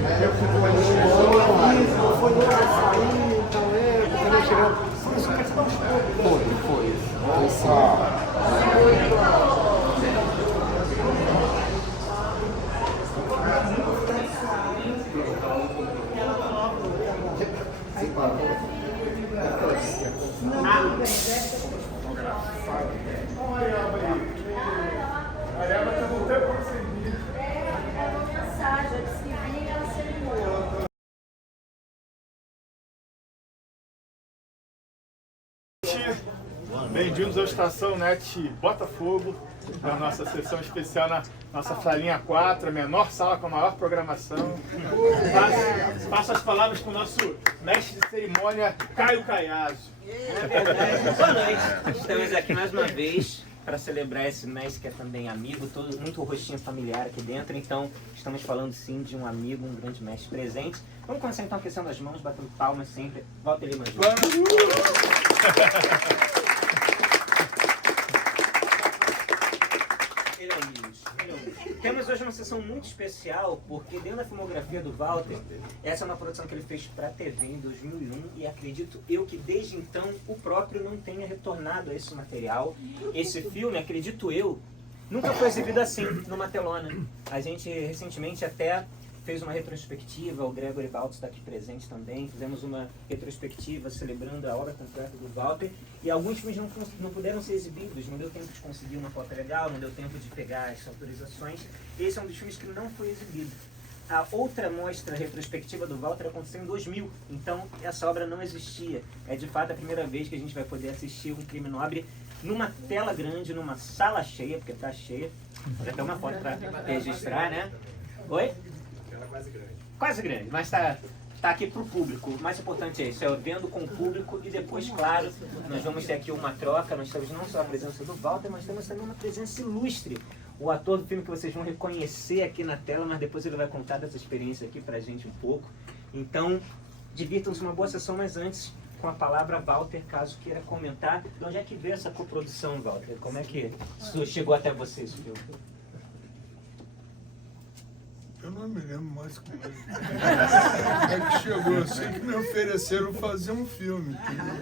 Foi no açaí, então quando chegou, começou a participar aos poucos. Foi sim. Bem-vindos ao Estação Net Botafogo, a nossa sessão especial na nossa salinha 4, a menor sala com a maior programação. Passo as palavras para o nosso mestre de cerimônia, Caio Caiazzo. É verdade. Boa noite. Estamos aqui mais uma vez para celebrar esse mês que é também amigo, todo muito rostinho familiar aqui dentro. Então, estamos falando sim de um amigo, um grande mestre presente. Vamos começar então aquecendo as mãos, batendo palmas sempre. Volta ali, Manju. Temos hoje uma sessão muito especial, porque dentro da filmografia do Walter, essa é uma produção que ele fez para a TV em 2001 e acredito eu que desde então o próprio não tenha retornado a esse material. Esse filme, acredito eu, nunca foi exibido assim, numa telona. A gente recentemente até fez uma retrospectiva, o Gregory Baltz está aqui presente também, fizemos uma retrospectiva celebrando a obra completa do Walter, e alguns filmes não puderam ser exibidos, não deu tempo de conseguir uma foto legal, não deu tempo de pegar as autorizações. Esse é um dos filmes que não foi exibido. A outra mostra retrospectiva do Walter aconteceu em 2000, então essa obra não existia. É de fato a primeira vez que a gente vai poder assistir Um Crime Nobre numa tela grande, numa sala cheia, porque está cheia. Já tem uma foto para registrar, né? Oi? Quase grande, mas está aqui para o público. O mais importante é isso, é vendo com o público e depois, claro, nós vamos ter aqui uma troca. Nós temos não só a presença do Walter, mas temos também uma presença ilustre. O ator do filme que vocês vão reconhecer aqui na tela, mas depois ele vai contar dessa experiência aqui para a gente um pouco. Então, divirtam-se uma boa sessão, mas antes, com a palavra Walter, caso queira comentar. De onde é que veio essa coprodução, Walter? Como é que isso chegou até você, esse filme? Eu não me lembro mais como é que chegou. Eu sei que me ofereceram fazer um filme, entendeu?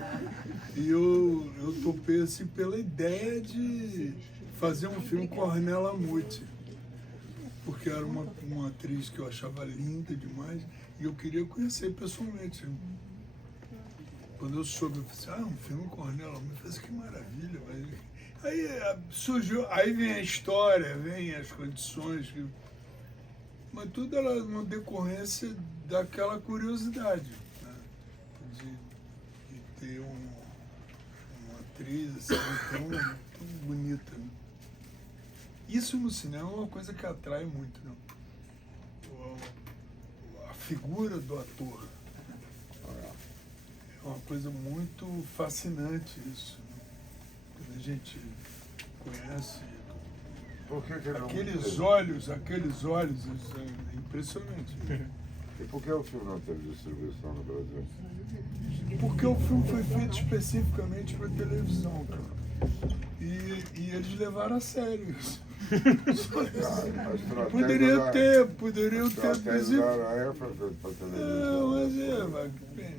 E eu topei assim pela ideia de fazer um filme com a Ornella Muti, porque era uma atriz que eu achava linda demais e eu queria conhecer pessoalmente. Quando eu soube, eu falei assim, um filme com a Ornella Muti, eu falei assim, que maravilha. Aí surgiu, aí vem a história, vem as condições, mas tudo era uma decorrência daquela curiosidade, né? de ter uma atriz assim, tão bonita. Né? Isso no cinema é uma coisa que atrai muito, né? A figura do ator. É uma coisa muito fascinante isso. Né? Quando a gente conhece aqueles olhos, isso é impressionante. E por que o filme não teve distribuição no Brasil? Porque o filme foi feito especificamente para televisão, cara. E eles levaram a sério isso. Poderiam ter Aranha foi feito para televisão. Não, mas bem,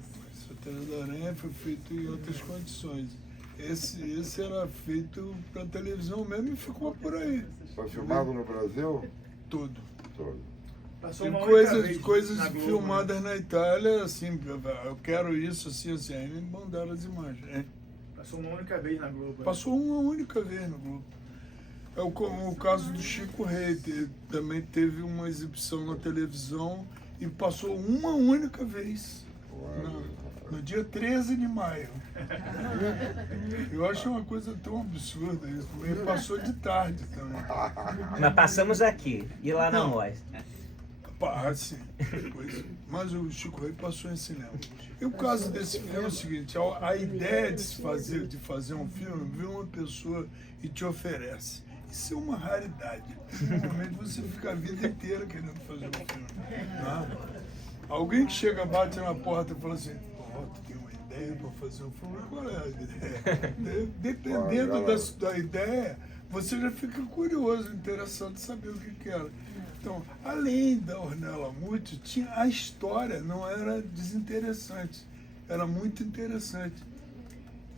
Santana da Aranha foi feito em outras condições. Esse era feito para televisão mesmo e ficou por aí. Foi filmado no Brasil? Tudo. Tem coisas na Globo, filmadas, né? na Itália, assim, eu quero isso, assim, aí me mandaram as imagens. Né? Passou uma única vez na Globo. Passou uma única vez no Globo. É o caso do Chico Rei, também teve uma exibição na televisão e passou uma única vez, no dia 13 de maio. Eu acho uma coisa tão absurda isso, e passou de tarde também. Mas passamos aqui, e lá na Não. Mostra. Sim, depois, mas o Chico Rei passou em cinema. E o caso desse filme é o seguinte, a ideia de fazer um filme, vem uma pessoa e te oferece. Isso é uma raridade. Normalmente você fica a vida inteira querendo fazer um filme. Né? Alguém que chega, bate na porta e fala assim, tu tem uma ideia para fazer um filme? Qual é a ideia? Dependendo da ideia, você já fica curioso, interessado em saber o que era. Então, além da Ornella Muti, tinha a história, não era desinteressante, era muito interessante.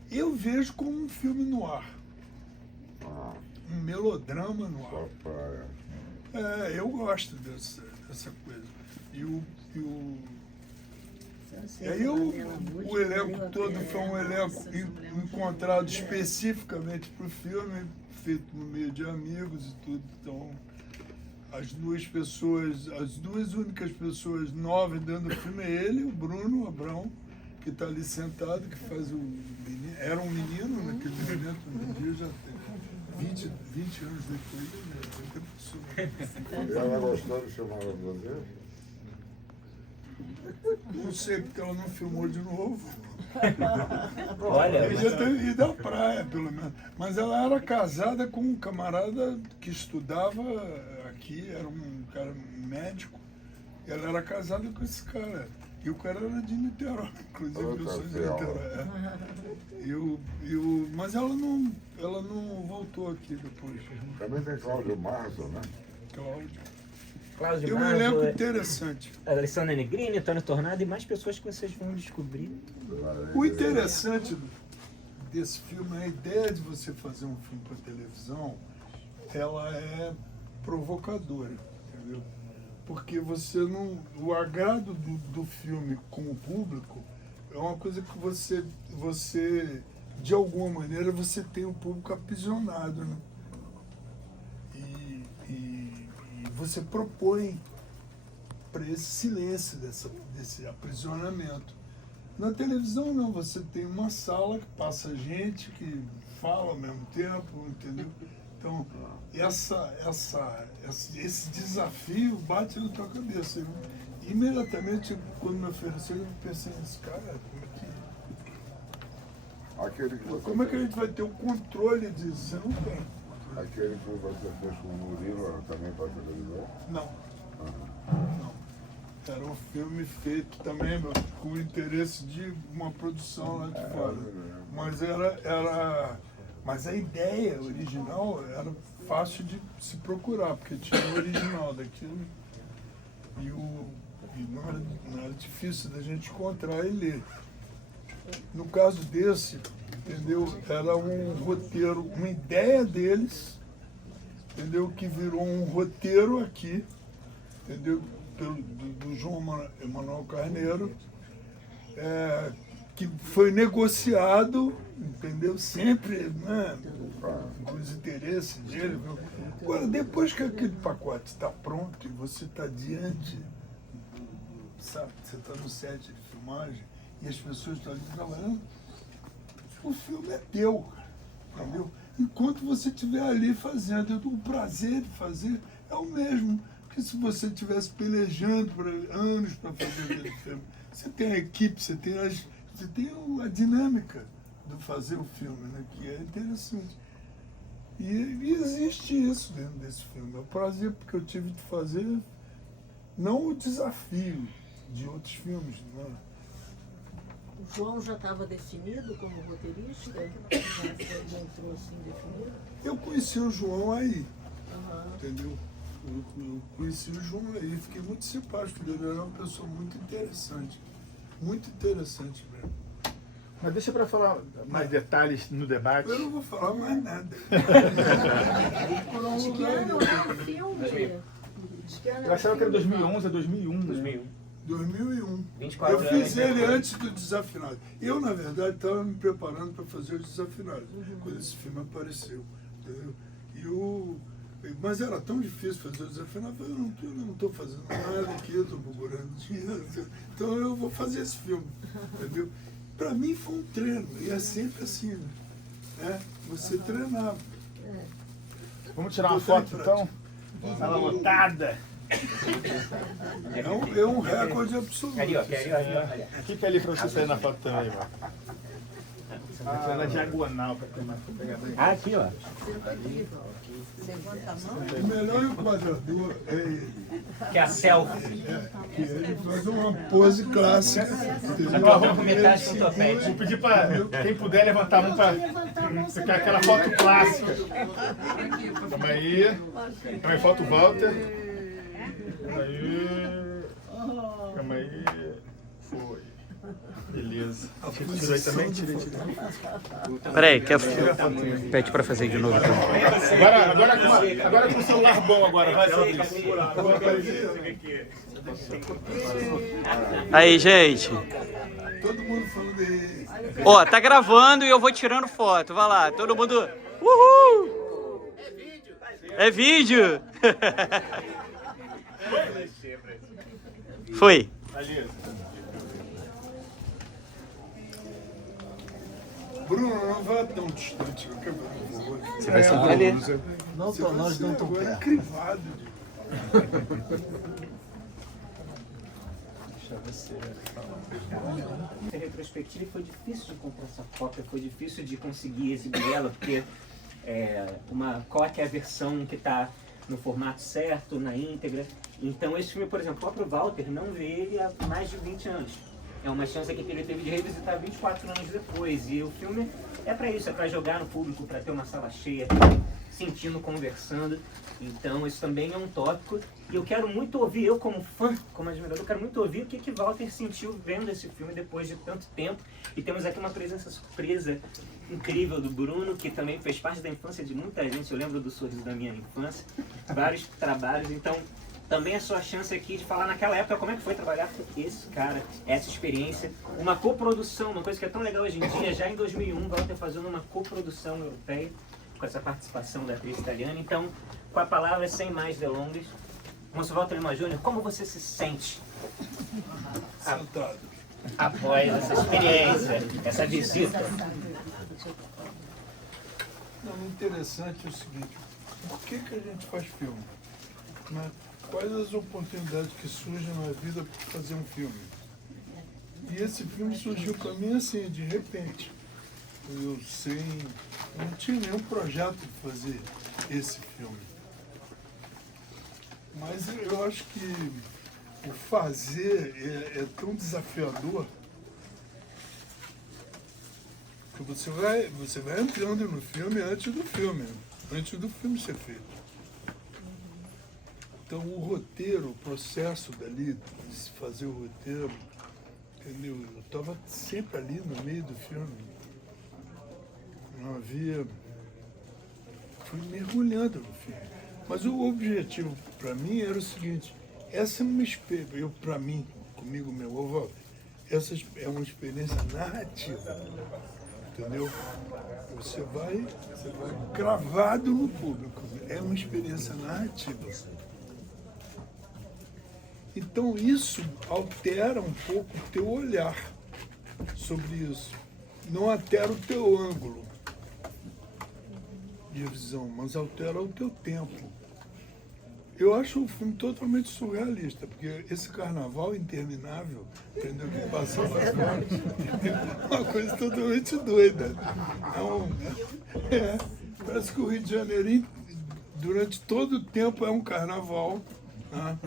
Eu vejo como um filme no ar, um melodrama no ar. Papai. Eu gosto dessa coisa. E aí o elenco todo foi um elenco encontrado especificamente para o filme, feito no meio de amigos e tudo. Então, as duas únicas pessoas novas dentro do filme é ele e o Bruno Abrão, que está ali sentado, que faz o menino. Era um menino naquele momento, no dia já tem 20 anos depois. E ela gostou de filmar no Brasil? Não sei, porque ela não filmou de novo. Olha, Podia ter ido à praia, pelo menos. Mas ela era casada com um camarada que estudava aqui, era um cara médico. E ela era casada com esse cara. E o cara era de Niterói, inclusive eu sou de Niterói. Mas ela não voltou aqui depois. Também tem Cláudio Marzo, né? Cláudio E um Marzo, elenco interessante. Alessandra Negrini, Antônio Tornado e mais pessoas que vocês vão descobrir. O interessante desse filme, a ideia de você fazer um filme para televisão, ela é provocadora, entendeu? Porque você não, o agrado do filme com o público é uma coisa que você de alguma maneira, você tem o público aprisionado, né? E você propõe para esse silêncio, desse aprisionamento. Na televisão não, você tem uma sala que passa gente que fala ao mesmo tempo, entendeu? Então, esse desafio bate na tua cabeça. Imediatamente, quando me ofereceu, eu pensei nesse cara, como é que a gente vai ter o controle disso? Você não tem. Aquele que você fez com o Murilo era também para televisão? Não. Não. Era um filme feito também com o interesse de uma produção lá de fora. Mas a ideia original era fácil de se procurar, porque tinha o original daquilo. E não era difícil da gente encontrar e ler. No caso desse, entendeu? Era um roteiro, uma ideia deles, entendeu? Que virou um roteiro aqui, entendeu? Do João Emanuel Carneiro, que foi negociado, entendeu? Sempre, né? Com os interesses dele. Agora, depois que aquele pacote está pronto e você está diante, sabe? Você está no set de filmagem e as pessoas estão ali trabalhando, o filme é teu, entendeu? Enquanto você estiver ali fazendo, o prazer de fazer é o mesmo que se você estivesse pelejando por anos para fazer aquele filme. Você tem a equipe, você tem a dinâmica de fazer o filme, né? Que é interessante. E existe isso dentro desse filme. É o prazer porque eu tive de fazer, não o desafio de outros filmes, não é? O João já estava definido como roteirista? Já entrou assim definido? Eu conheci o João aí, entendeu? Eu conheci o João aí, fiquei muito simpático dele, ele era uma pessoa muito interessante mesmo. Mas deixa para falar mais detalhes no debate. Eu não vou falar mais nada. De que ano é o filme? Eu achava que era 2011 a 2001. 2001. 24 Eu fiz ele antes do Desafinado. Eu, na verdade, estava me preparando para fazer o Desafinado, quando esse filme apareceu. Entendeu? Mas era tão difícil fazer o Desafinado, eu não estou fazendo nada aqui, eu estou procurando dinheiro. Então eu vou fazer esse filme. Entendeu? Para mim foi um treino, e é sempre assim, né? Você treinava. Vamos tirar uma foto então? Sala lotada. É um recorde absoluto. Ali, ó. Fica ali para você sair na foto também, mano. Você vai entrar na diagonal para ter mais pegadinha. Aqui, ó. Levanta a mão. O melhor enquadrador é ele. Que é a selfie. Que ele faz uma pose clássica. Agora vamos com metade do topete. Vou pedir para quem puder levantar a mão para ficar aquela foto clássica. Calma aí. Calma aí, falta o Walter. Aí. Calma aí. Foi. Beleza. Tira aí também? Tirei. Peraí, pede pra fazer de novo então. Agora com o celular bom agora, vai ser. Aí, gente. Todo mundo falando aí. Ó, tá gravando e eu vou tirando foto. Vai lá, todo mundo. Uhul! É vídeo! Foi. Bruno, não vá tão distante, não quer por favor. Você vai sentar ali. Não, pra nós não tão Agora é perto. crivado. A retrospectiva foi difícil de comprar essa cópia, foi difícil de conseguir exibir ela, porque uma cópia é a versão que está no formato certo, na íntegra. Então esse filme, por exemplo, o próprio Walter não vê ele há mais de 20 anos. É uma chance aqui que ele teve de revisitar 24 anos depois. E o filme é para isso, é para jogar no público, para ter uma sala cheia, sentindo, conversando. Então isso também é um tópico. E eu quero muito ouvir, eu como fã, como admirador, eu quero muito ouvir o que Walter sentiu vendo esse filme depois de tanto tempo. E temos aqui uma presença surpresa incrível do Bruno, que também fez parte da infância de muita gente. Eu lembro do Sorriso da Minha Infância, vários trabalhos. Então também a sua chance aqui de falar naquela época como é que foi trabalhar com esse cara, essa experiência. Uma coprodução, uma coisa que é tão legal hoje em dia, já em 2001, Walter fazendo uma coprodução europeia, com essa participação da atriz italiana. Então, com a palavra, sem mais delongas, Moço Walter Lima Júnior, como você se sente Sentado. após essa experiência, essa visita? Não, o interessante é o seguinte, por que a gente faz filme? Né? Quais as oportunidades que surgem na vida para fazer um filme? E esse filme surgiu para mim assim, de repente. Eu não tinha nenhum projeto de fazer esse filme. Mas eu acho que o fazer é tão desafiador que você vai entrando no filme antes do filme ser feito. Então o roteiro, o processo dali, de se fazer o roteiro, entendeu? Eu estava sempre ali no meio do filme. Não havia... Fui mergulhando no filme. Mas o objetivo para mim era o seguinte, essa é uma experiência, para mim, comigo, meu avô, essa é uma experiência narrativa, entendeu? Você vai gravado no público, é uma experiência narrativa. Então isso altera um pouco o teu olhar sobre isso. Não altera o teu ângulo de visão, mas altera o teu tempo. Eu acho o filme totalmente surrealista, porque esse carnaval interminável, entendeu? Que passava as horas, é uma coisa totalmente doida. Parece que o Rio de Janeiro, durante todo o tempo, é um carnaval. Né?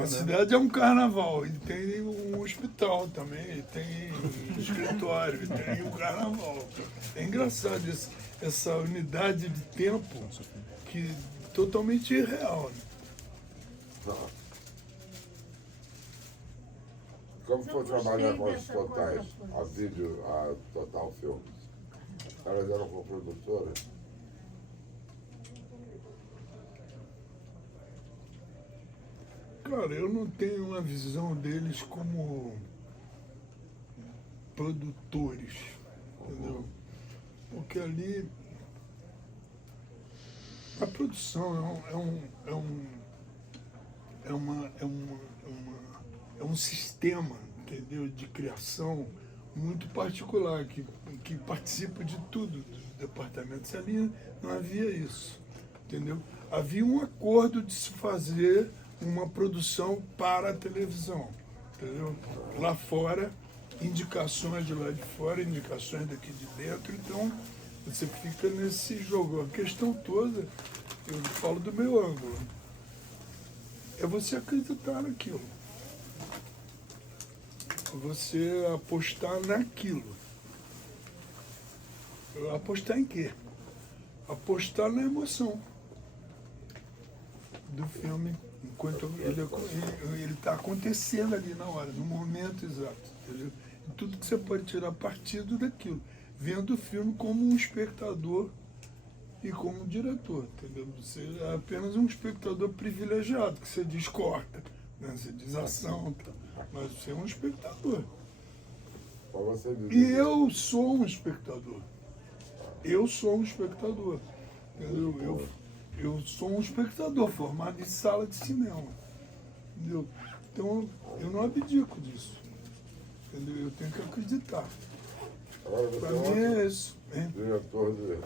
A cidade é um carnaval, e tem um hospital também, e tem um escritório, e tem um carnaval. É engraçado isso, essa unidade de tempo que totalmente irreal. Né? Como foi trabalhar com as Totais, a Total Filmes? Elas eram coprodutoras? Cara, eu não tenho uma visão deles como produtores, entendeu? Porque ali a produção é um sistema, entendeu, de criação muito particular, que participa de tudo dos departamentos. Ali não havia isso, entendeu? Havia um acordo de se fazer uma produção para a televisão, entendeu? Lá fora, indicações de lá de fora, indicações daqui de dentro, então você fica nesse jogo. A questão toda, eu falo do meu ângulo, é você acreditar naquilo. Você apostar naquilo. Apostar em quê? Apostar na emoção do filme Enquanto ele está acontecendo ali na hora, no momento exato, entendeu? E tudo que você pode tirar partido daquilo, vendo o filme como um espectador e como um diretor, entendeu? Você é apenas um espectador privilegiado, que você diz corta, né? Você diz ação, tá? Mas você é um espectador. Pra você dizer E eu sou um espectador. Eu sou um espectador. Entendeu? Eu sou um espectador formado em sala de cinema. Entendeu? Então eu não abdico disso. Entendeu? Eu tenho que acreditar. Agora você Para é mim outro é isso. Hein? diretor de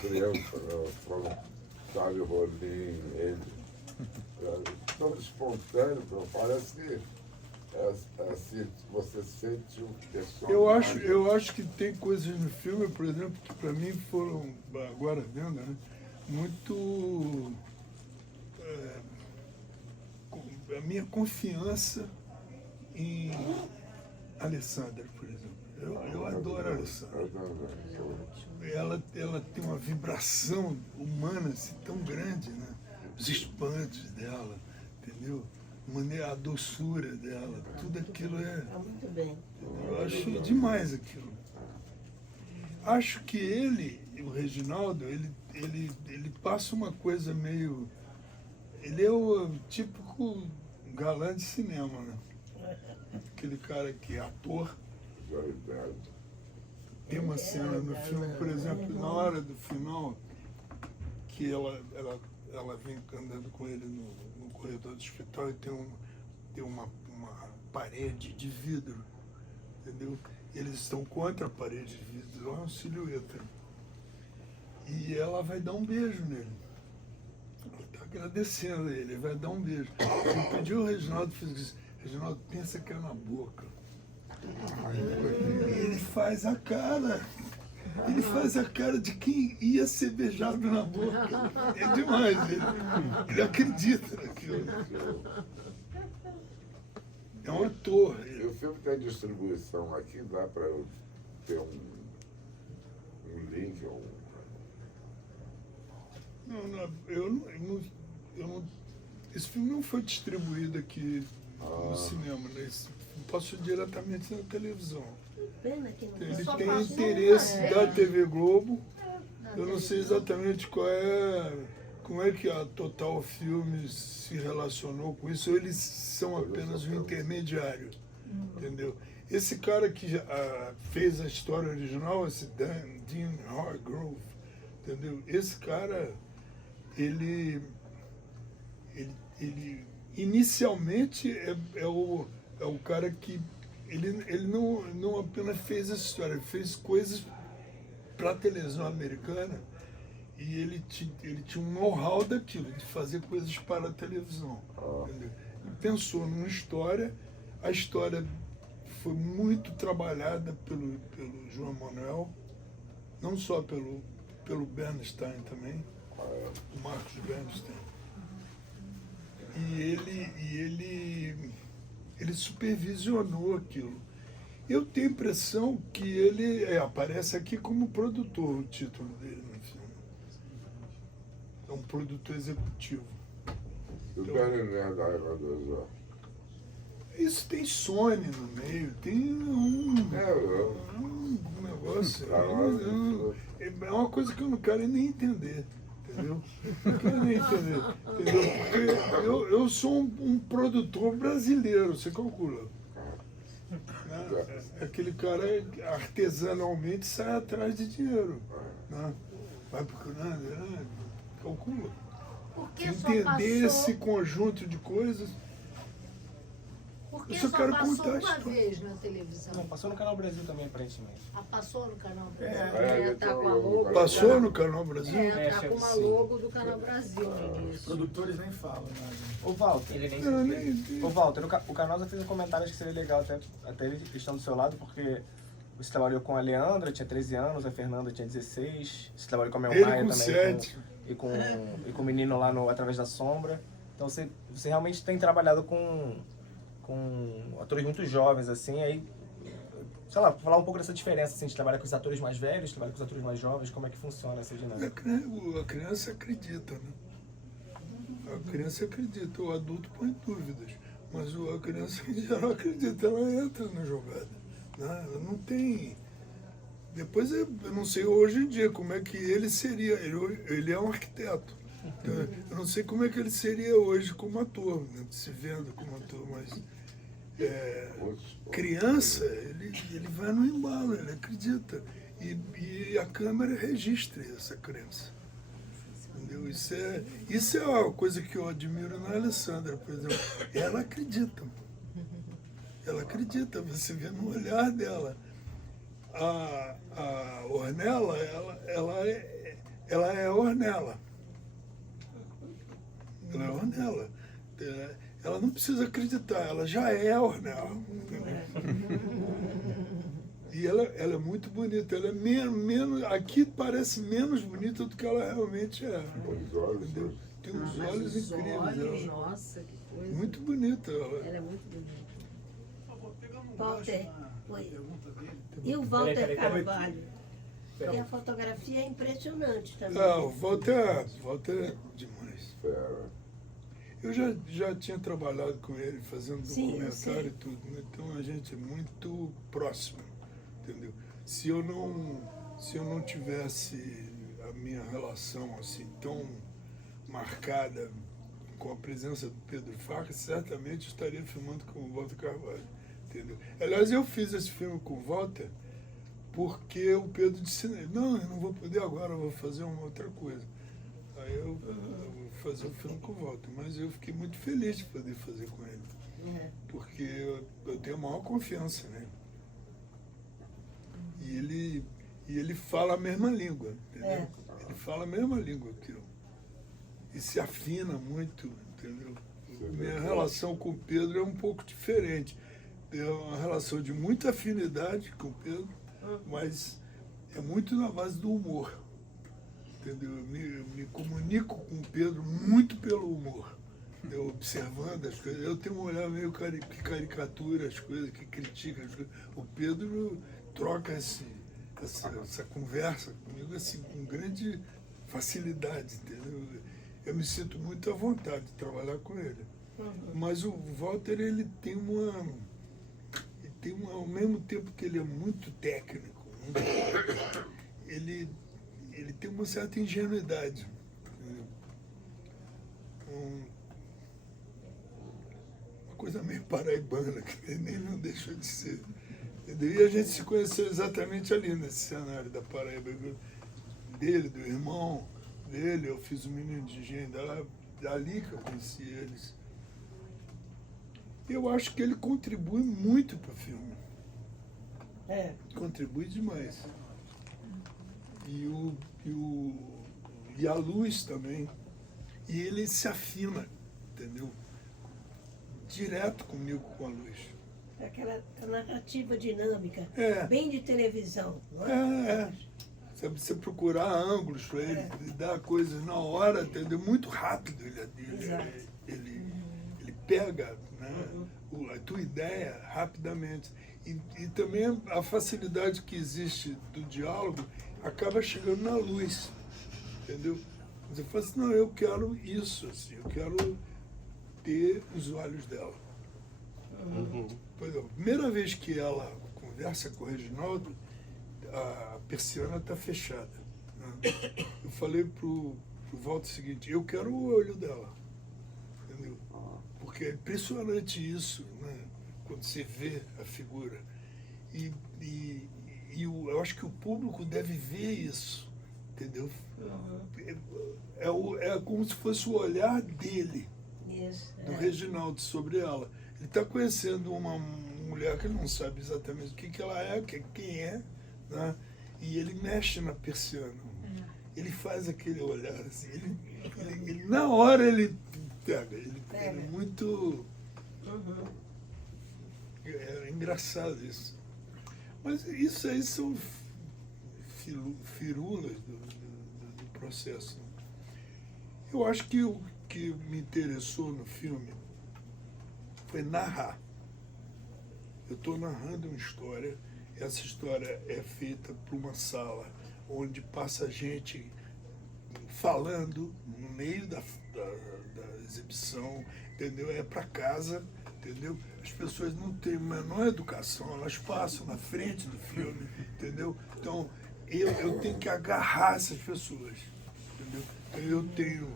criança, né? Como Charlie Rolim, ele. Todo espontâneo, parece que assim, você sente um personagem. Eu acho que tem coisas no filme, por exemplo, que para mim foram, agora vendo, né, muito. A minha confiança em Alessandra, por exemplo. Eu adoro a Alessandra. Eu também. Ela tem uma vibração humana assim, tão grande, né? Os espantos dela, entendeu? A doçura dela, tudo aquilo Tá muito bem. eu acho demais aquilo. Acho que o Reginaldo, ele passa uma coisa meio... Ele é o típico galã de cinema, né? Aquele cara que é ator. Tem uma cena no filme, por exemplo, na hora do final, que ela vem andando com ele no corredor do hospital e tem uma parede de vidro, entendeu? Eles estão contra a parede de vidro, é uma silhueta. E ela vai dar um beijo nele. Ela está agradecendo a ele, vai dar um beijo. Ele pediu o Reginaldo, fez isso. Reginaldo, pensa que é na boca. E ele faz a cara. Ele faz a cara de quem ia ser beijado na boca. É demais. Ele acredita naquilo. É um ator. E o filme tem distribuição aqui, dá para eu ter um link? Esse filme não foi distribuído aqui no cinema, né? Passou diretamente na televisão. Pena que não Ele só tem passou interesse uma da vez. TV Globo. Eu não sei exatamente como é que a Total Filmes se relacionou com isso. Eles são apenas um intermediário, entendeu? Esse cara que fez a história original, esse Dean Hargrove, entendeu? Esse cara, ele inicialmente é o cara que ele não apenas fez essa história, ele fez coisas para a televisão americana e ele tinha um know-how daquilo, de fazer coisas para a televisão. Entendeu? Ele pensou numa história, a história foi muito trabalhada pelo João Manuel, não só pelo Bernstein também, o Marcos Bernstein. E ele supervisionou aquilo. Eu tenho a impressão que ele aparece aqui como produtor, o título dele no filme. É um produtor executivo. E o Berliné da Eva do Zó? Isso tem Sony no meio, tem um negócio. É uma coisa que eu não quero nem entender. Entendeu? Não quero nem entender. Entendeu? Porque eu sou um produtor brasileiro, você calcula. Né? Aquele cara artesanalmente sai atrás de dinheiro. Né? Vai procurando, né? Calcula. Porque Entender esse conjunto de coisas. Porque Eu só só quero passou contar a uma história. vez na televisão. Não, passou no Canal Brasil também, aparentemente. Passou no Canal Brasil. É, Tá com a então, logo. Passou no Canal Brasil? Tá com uma sim. logo do Canal Brasil no Os início. produtores nem falam nada. Ô, Walter, Ele nem Não, se nem, ô, Walter, o Canosa fez um comentário que seria legal até ele estando do seu lado, porque você trabalhou com a Leandra, tinha 13 anos, a Fernanda tinha 16, você trabalhou com a Mel Ele Maia com também, 7. e com o menino lá no Através da Sombra. Então você realmente tem trabalhado com atores muito jovens, assim, aí, sei lá, falar um pouco dessa diferença, assim, de trabalhar com os atores mais velhos, trabalhar com os atores mais jovens, como é que funciona essa dinâmica? A criança acredita, né? A criança acredita, o adulto põe dúvidas, mas a criança em geral acredita, ela entra na jogada. Né? Ela não tem... Depois eu não sei hoje em dia como é que ele seria, ele é um arquiteto. Então, eu não sei como é que ele seria hoje como ator, né? Se vendo como ator, mas criança, ele vai no embalo, ele acredita. E a câmera registra essa crença. Entendeu? Isso é uma coisa que eu admiro na Alessandra, por exemplo. Ela acredita. Ela acredita, você vê no olhar dela. A Ornella, ela é Ornella. Ela é Ornella. Ela não precisa acreditar, ela já é Ornella. E ela é muito bonita. Ela é menos, aqui parece menos bonita do que ela realmente é. Os olhos, Entendeu? Tem uns olhos Os incríveis. olhos, nossa, que coisa. Muito bonita. Ela é muito bonita. Walter, e o Walter Carvalho? E a fotografia é impressionante também. O Walter é demais. Fera. Eu já tinha trabalhado com ele, fazendo Sim, documentário e tudo, né? Então a gente é muito próximo, entendeu? Se eu não tivesse a minha relação assim tão marcada com a presença do Pedro Faca, certamente estaria filmando com o Walter Carvalho, entendeu? Aliás, eu fiz esse filme com o Walter porque o Pedro disse, não, eu não vou poder agora, eu vou fazer uma outra coisa. Aí eu vou fazer o filme com o Walter, mas eu fiquei muito feliz de poder fazer com ele, porque eu tenho a maior confiança nele. E ele fala a mesma língua, entendeu? Ele fala a mesma língua que eu. E se afina muito, entendeu? Minha relação com o Pedro é um pouco diferente. É uma relação de muita afinidade com o Pedro, mas é muito na base do humor. Entendeu? Eu me comunico com o Pedro muito pelo humor. Eu observando as coisas. Eu tenho um olhar meio que caricatura as coisas, que critica as coisas. O Pedro troca essa conversa comigo assim, com grande facilidade, entendeu? Eu me sinto muito à vontade de trabalhar com ele. Mas o Walter, ele tem ao mesmo tempo que ele é muito técnico, ele tem uma certa ingenuidade. Uma coisa meio paraibana, que ele não deixou de ser. Entendeu? E a gente se conheceu exatamente ali, nesse cenário da Paraíba, dele, do irmão dele. Eu fiz o Menino de Engenho dali que eu conheci eles. Eu acho que ele contribui muito para o filme. Contribui demais. E a luz também. E ele se afina, entendeu? Direto comigo com a luz. Aquela narrativa dinâmica, bem de televisão. Não Sabe, você procurar ângulos para ele, ele dá coisas na hora, entendeu? Muito rápido ele pega, né, a tua ideia rapidamente. E também a facilidade que existe do diálogo acaba chegando na luz, entendeu? Você fala assim, não, eu quero isso, assim, eu quero ter os olhos dela. Por exemplo, a primeira vez que ela conversa com o Reginaldo, a persiana está fechada. Né? Eu falei pro Walter o seguinte, eu quero o olho dela, entendeu? Porque é impressionante isso, né? Quando você vê a figura. E eu acho que o público deve ver isso, entendeu? É como se fosse o olhar dele, do Reginaldo, sobre ela. Ele está conhecendo uma mulher que ele não sabe exatamente o que ela é, quem é, né? E ele mexe na persiana. Ele faz aquele olhar assim, ele na hora ele pega, ele é muito... É engraçado isso. Mas isso aí são firulas do processo. Eu acho que o que me interessou no filme foi narrar. Eu estou narrando uma história, essa história é feita para uma sala onde passa gente falando no meio da exibição, entendeu? É para casa, entendeu? As pessoas não têm a menor educação, elas passam na frente do filme, entendeu? Então, eu tenho que agarrar essas pessoas, entendeu? Eu tenho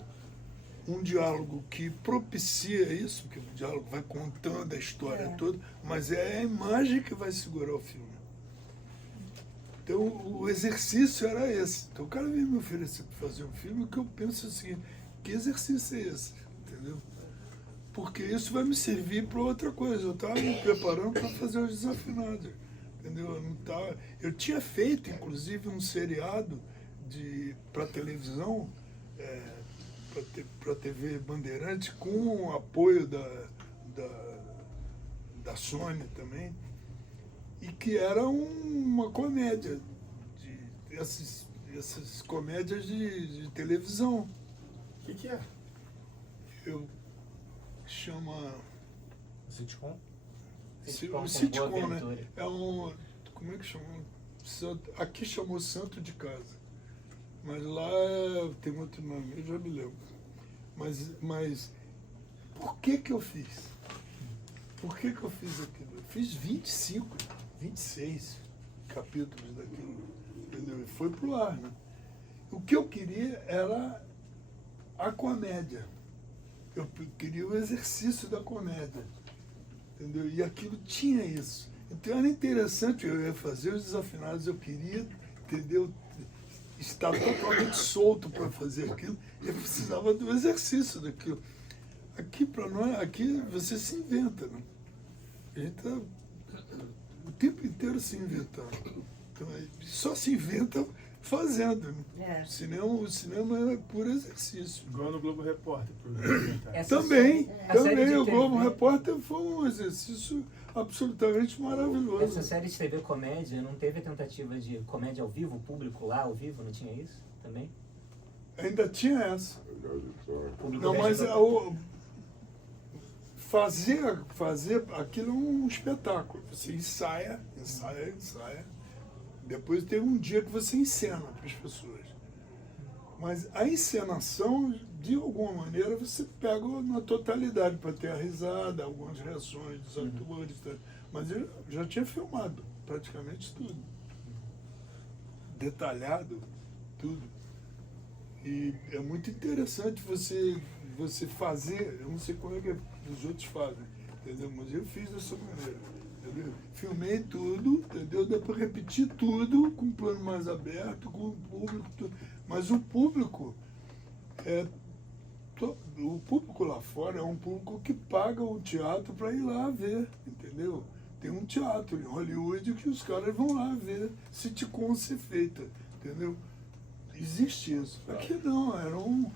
um diálogo que propicia isso, porque o diálogo vai contando a história toda, mas é a imagem que vai segurar o filme. Então, o exercício era esse. Então, o cara veio me oferecer para fazer um filme, o que eu penso é o seguinte, que exercício é esse? Entendeu? Porque isso vai me servir para outra coisa. Eu estava me preparando para fazer Os Desafinados. Entendeu? Eu tinha feito, inclusive, um seriado para televisão, para TV Bandeirantes, com o apoio da Sony também, e que era uma comédia, essas comédias de televisão. O que é? Chama... Sitcom? Um sitcom, né? É um... Como é que chama? Aqui chamou Santo de Casa. Mas lá tem outro nome, eu já me lembro. Mas por que eu fiz? Por que eu fiz aquilo? Eu fiz 25, 26 capítulos daquilo, entendeu? E foi pro ar, né? O que eu queria era a comédia. Eu queria o exercício da comédia, entendeu? E aquilo tinha isso. Então era interessante, eu ia fazer Os Desafinados, eu queria, entendeu? Estar totalmente solto para fazer aquilo, e eu precisava do exercício daquilo. Aqui, para nós, aqui você se inventa, né? A gente está o tempo inteiro se inventando. Então, só se inventa fazendo. Né? O cinema é puro exercício. Igual no Globo Repórter. Também o Globo Repórter foi um exercício absolutamente maravilhoso. Essa série de TV comédia não teve a tentativa de comédia ao vivo, público lá ao vivo, não tinha isso também? Ainda tinha essa. Público Não, mas fazer aquilo é um espetáculo. Você ensaia. Depois tem um dia que você encena para as pessoas. Mas a encenação, de alguma maneira, você pega na totalidade para ter a risada, algumas reações dos atores. Mas eu já tinha filmado praticamente tudo. Detalhado, tudo. E é muito interessante você fazer, eu não sei como é que os outros fazem, entendeu? Mas eu fiz dessa maneira. Entendeu? Filmei tudo, entendeu? Dá para repetir tudo com um plano mais aberto, com o público. Tudo. Mas o público lá fora é um público que paga o teatro para ir lá ver, entendeu? Tem um teatro em Hollywood que os caras vão lá ver sitcom ser feita, entendeu? Existe isso. Aqui não, era um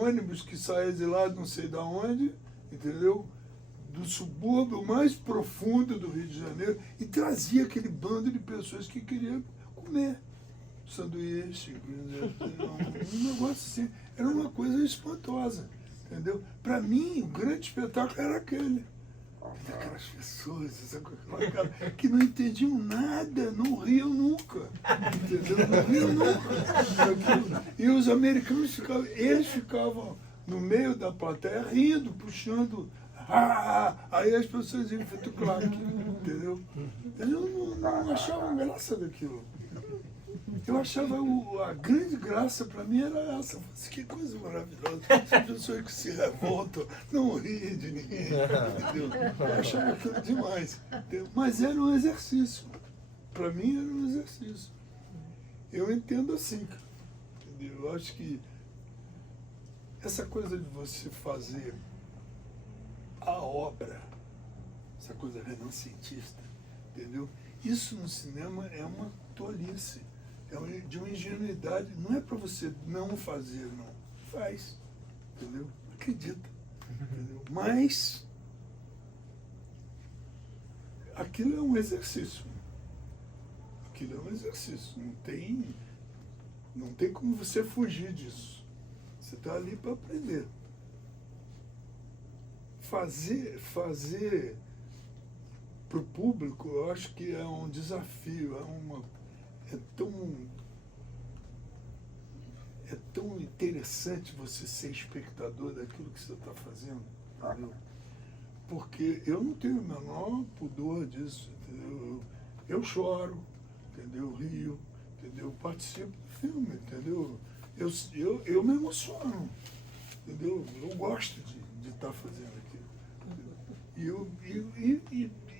ônibus que saía de lá não sei de onde, entendeu? Do subúrbio mais profundo do Rio de Janeiro e trazia aquele bando de pessoas que queriam comer sanduíche, um negócio assim. Era uma coisa espantosa, entendeu? Para mim, o grande espetáculo era aquele. Aquelas pessoas que não entendiam nada, não riam nunca, entendeu? Não riam nunca. E os americanos ficavam no meio da plateia rindo, puxando. Aí as pessoas iam feito claro, entendeu? Eu não achava graça daquilo. Eu achava a grande graça para mim era essa. Que coisa maravilhosa. As pessoas que se revoltam, não riem de ninguém, entendeu? Eu achava aquilo demais. Entendeu? Mas era um exercício. Para mim era um exercício. Eu entendo assim, entendeu? Eu acho que essa coisa de você fazer a obra, essa coisa renascentista, entendeu? Isso no cinema é uma tolice, de uma ingenuidade. Não é para você não fazer, não. Faz, entendeu? Acredita, entendeu? Mas aquilo é um exercício. Aquilo é um exercício. Não tem como você fugir disso. Você está ali para aprender. Fazer para o público, eu acho que é um desafio, é é tão interessante você ser espectador daquilo que você está fazendo, entendeu? Porque eu não tenho o menor pudor disso, entendeu? Eu choro, entendeu? Eu rio, entendeu? Eu participo do filme, entendeu? Eu me emociono, entendeu? Eu gosto de estar fazendo aquilo.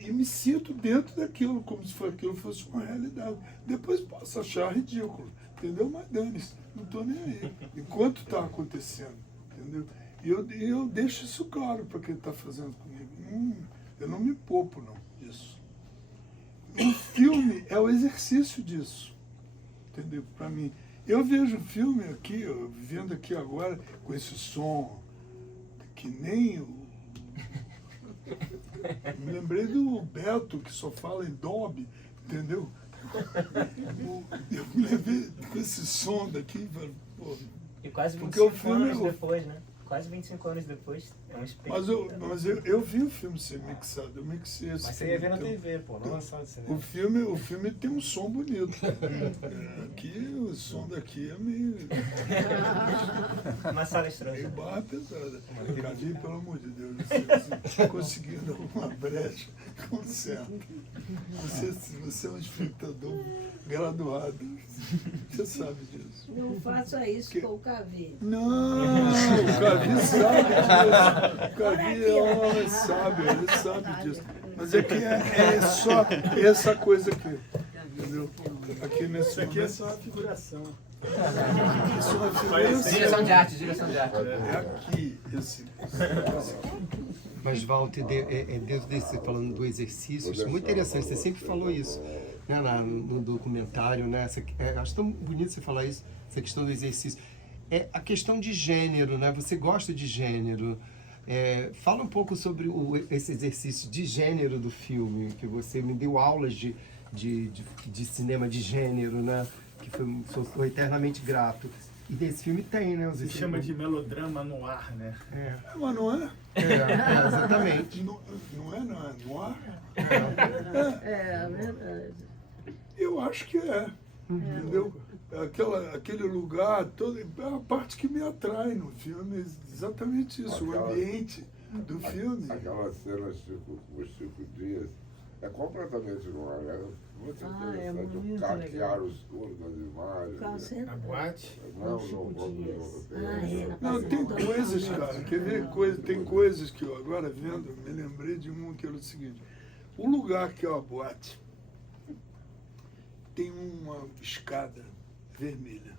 E me sinto dentro daquilo, como se aquilo fosse uma realidade. Depois posso achar ridículo, entendeu? Mas dane-se, não estou nem aí. Enquanto está acontecendo, entendeu? E eu deixo isso claro para quem está fazendo comigo. Eu não me poupo, não, disso. O filme é o exercício disso, entendeu? Para mim. Eu vejo o filme aqui, vendo aqui agora, com esse som, que nem o... Me lembrei do Beto, que só fala em Dolby, entendeu? Eu me lembrei com esse som daqui, pô. E quase Porque o 25 filme anos depois, né? Quase 25 anos depois, é um espelho. Mas eu vi o filme ser mixado, eu mixei esse Mas você filme. ia ver na então, TV, pô, não lançado de cinema. o filme tem um som bonito. Aqui, o som daqui é meio Uma sala estranha. barra pesada. Cavi, pelo amor de Deus, você conseguindo alguma brecha, conserta. Você é um espectador graduado, você sabe disso. Não faça isso com o Cavi. Não, o Cavi sabe disso. O Cavi é um homem sábio, ele sabe disso. Mas é que é só essa coisa aqui, entendeu? Aqui nesse Isso aqui é só a figuração. Isso é uma figuração. Direção de arte, direção de arte. É aqui, esse aqui. Mas, Walter, dentro desse, falando do exercício, isso é muito interessante, você sempre falou isso, né, no documentário, né? Acho tão bonito você falar isso, essa questão do exercício. É a questão de gênero, né? Você gosta de gênero. Fala um pouco sobre esse exercício de gênero do filme, que você me deu aulas de cinema de gênero, né? Que sou eternamente grato. E desse filme tem, né? Se chama de melodrama no ar, né? Mas não é? Exatamente. Não é no ar? É verdade. Eu acho que é. Entendeu? Aquele lugar, é a parte que me atrai no filme, é exatamente isso, o ambiente do filme. Aquelas cenas tipo os 5 dias é completamente no ar, né? Muito interessante, muito caquear legal. os escuro das imagens. Qual né? cena? A boate. Não, Não, tem coisas, cara, quer ver? Tem coisas que eu agora vendo, me lembrei de um que era o seguinte, o lugar que é a boate tem uma escada vermelha.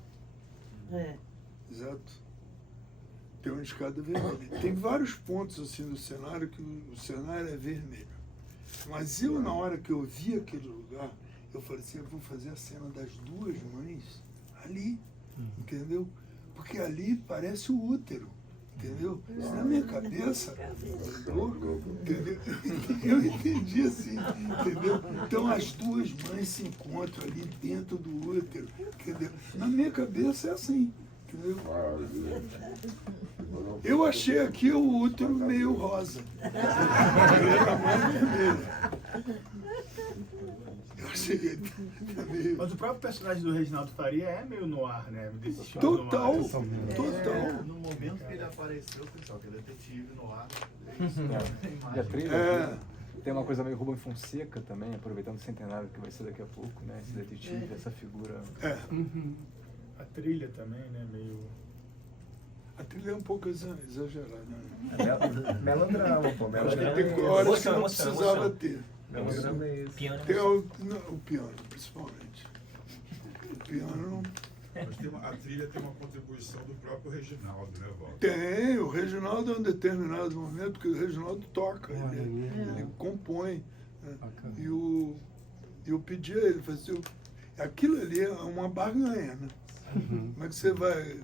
Exato. Tem uma escada vermelha. Tem vários pontos assim do cenário que o cenário é vermelho. Mas eu, na hora que eu vi aquele lugar, eu falei assim, eu vou fazer a cena das duas mães ali, entendeu? Porque ali parece o útero, entendeu? Na minha cabeça, entendeu? Eu entendi assim, entendeu? Então as duas mães se encontram ali dentro do útero, entendeu? Na minha cabeça é assim, entendeu? Eu achei aqui o útero meio rosa. A mãe vermelha. Eu achei ele meio... Mas o próprio personagem do Reginaldo Faria é meio noir, né? Desse estilo Total, noir. total. No momento que ele apareceu, pessoal, que é detetive no ar. E a trilha tem uma coisa meio Rubem Fonseca também, aproveitando o centenário que vai ser daqui a pouco, né? Esse detetive, essa figura. A trilha também, né? Meio... A trilha é um pouco exagerada. Né? Melodrama, pô. Acho que tem Melodrama. horas que não precisava ter. Melodrama é isso. Tem o piano, principalmente. O piano... Mas a trilha tem uma contribuição do próprio Reginaldo, né, Walter? Tem, o Reginaldo em um determinado momento, que o Reginaldo toca, ele compõe. Né? E eu pedi a ele, falei assim, aquilo ali é uma barganha, né? Como é que você vai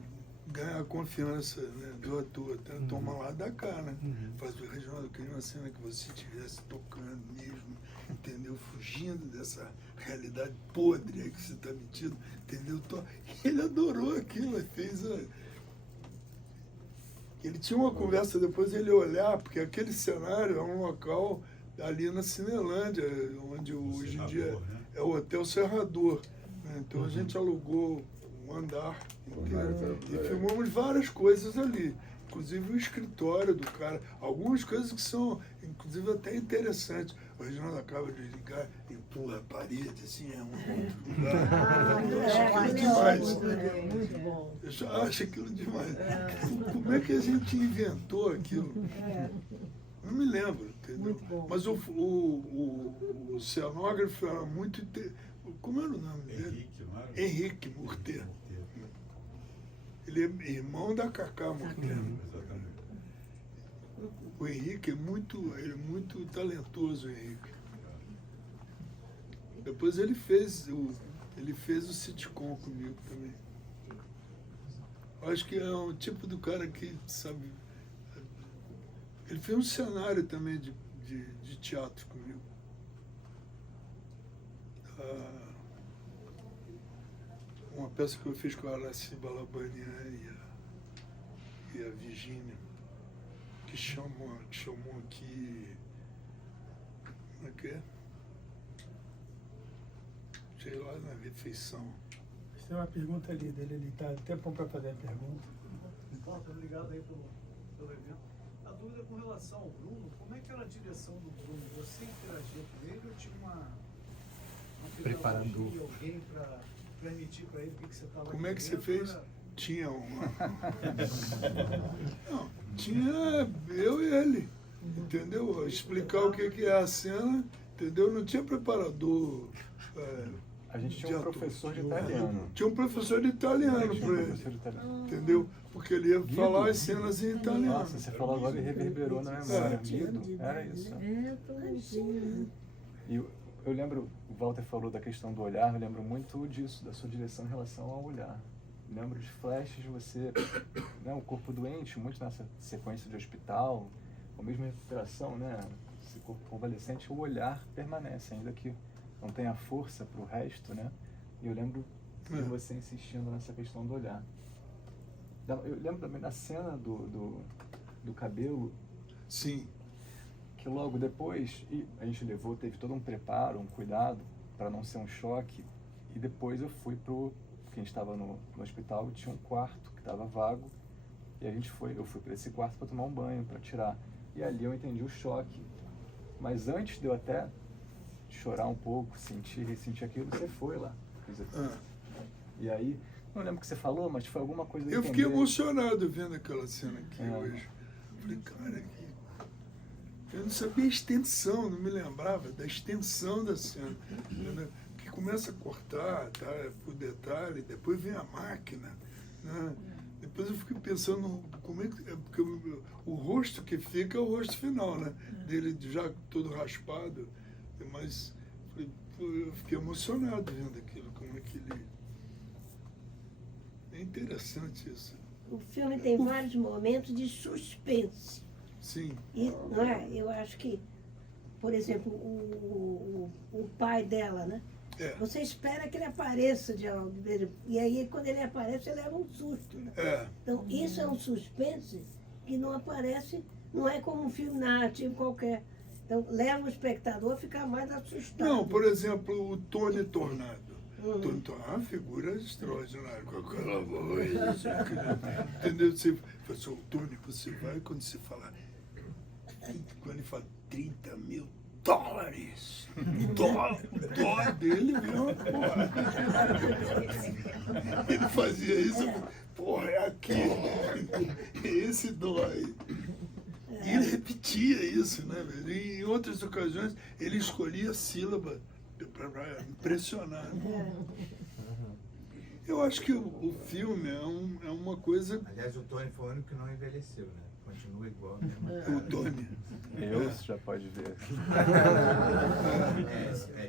ganhar a confiança, né, do ator? Toma lá da cá, né? Faz o Reginaldo, eu queria uma cena que você estivesse tocando mesmo, entendeu? Fugindo dessa realidade podre aí que você está metido, entendeu? Ele adorou aquilo, ele fez Ele tinha uma conversa depois, ele olhar, porque aquele cenário é um local ali na Cinelândia, onde hoje em dia é o Hotel Serrador. Né? Então a gente alugou um andar inteiro. E filmamos várias coisas ali. Inclusive o escritório do cara. Algumas coisas que são, inclusive, até interessantes. O Reginaldo acaba de ligar, empurra a parede, assim, é um outro lugar. Eu acho aquilo demais. Muito bom. Eu só acho aquilo demais. Como é que a gente inventou aquilo? Não me lembro, entendeu? Mas o cenógrafo era muito... Como era o nome dele? Henrique Murter. Ele é irmão da Cacá Murter. O Henrique ele é muito talentoso, o Henrique. Depois ele fez o sitcom comigo também. Acho que é um tipo do cara que, sabe... Ele fez um cenário também de teatro comigo. Uma peça que eu fiz com a Araci Balabanian e a Virgínia, que chamou aqui... Como é que é? Sei lá, na refeição. Tem uma pergunta ali dele, ele está tempo para fazer a pergunta. Walter, obrigado aí pelo evento. A dúvida com relação ao Bruno, como é que era a direção do Bruno? Você interagia com ele ou tinha uma preparador, alguém para transmitir para ele o que você estava... Como é que você fez? Tinha uma... Não, tinha eu e ele, entendeu? Explicar o que é a cena, entendeu? Não tinha preparador... A gente tinha um professor de italiano. Tinha um professor de italiano para ele, entendeu? Porque ele ia falar as cenas em italiano. Nossa, você falou agora e reverberou na memória. Guido, era isso. E eu lembro, o Walter falou da questão do olhar, eu lembro muito disso, da sua direção em relação ao olhar. Lembro de flashes de você, né, o corpo doente, muito nessa sequência de hospital, a mesma recuperação, né? Esse corpo convalescente, o olhar permanece, ainda que não tenha força para o resto, né? E eu lembro de você insistindo nessa questão do olhar. Eu lembro também da cena do cabelo. Sim. Que logo depois, a gente teve todo um preparo, um cuidado, para não ser um choque. E depois eu fui porque a gente estava no hospital e tinha um quarto que estava vago. E eu fui para esse quarto para tomar um banho, para tirar. E ali eu entendi o choque. Mas antes de eu até chorar um pouco, ressentir aquilo, você foi lá. E aí, não lembro o que você falou, mas foi alguma coisa... Eu fiquei emocionado vendo aquela cena aqui hoje. Falei, cara, eu não sabia a extensão, não me lembrava da extensão da cena. Que começa a cortar, tá, por detalhe, depois vem a máquina, né? Depois eu fiquei pensando como é que... Porque o rosto que fica é o rosto final, né? Dele já todo raspado. Mas eu fiquei emocionado vendo aquilo, como é que ele... É interessante isso. O filme tem vários momentos de suspense. Sim. E, não é? Eu acho que, por exemplo, o pai dela, né? Você espera que ele apareça de algo, e aí quando ele aparece, você leva um susto. Né? Então, isso é um suspense que não aparece, não é como um filme narrativo qualquer. Então, leva o espectador a ficar mais assustado. Não, por exemplo, o Tony Tornado. Tony Tornado é uma figura extraordinária, com aquela voz. Entendeu? Você fala assim, Tony, você vai quando você fala... Quando ele fala $30 mil. O dó dele, meu, porra. Ele fazia isso, porra, é aqui. Esse dó aí. E ele repetia isso, né, velho? E em outras ocasiões, ele escolhia a sílaba para impressionar. Eu acho que o filme é uma coisa... Aliás, o Tony foi o único que não envelheceu, né? Continua igual mesmo. O Tony. Você já pode ver.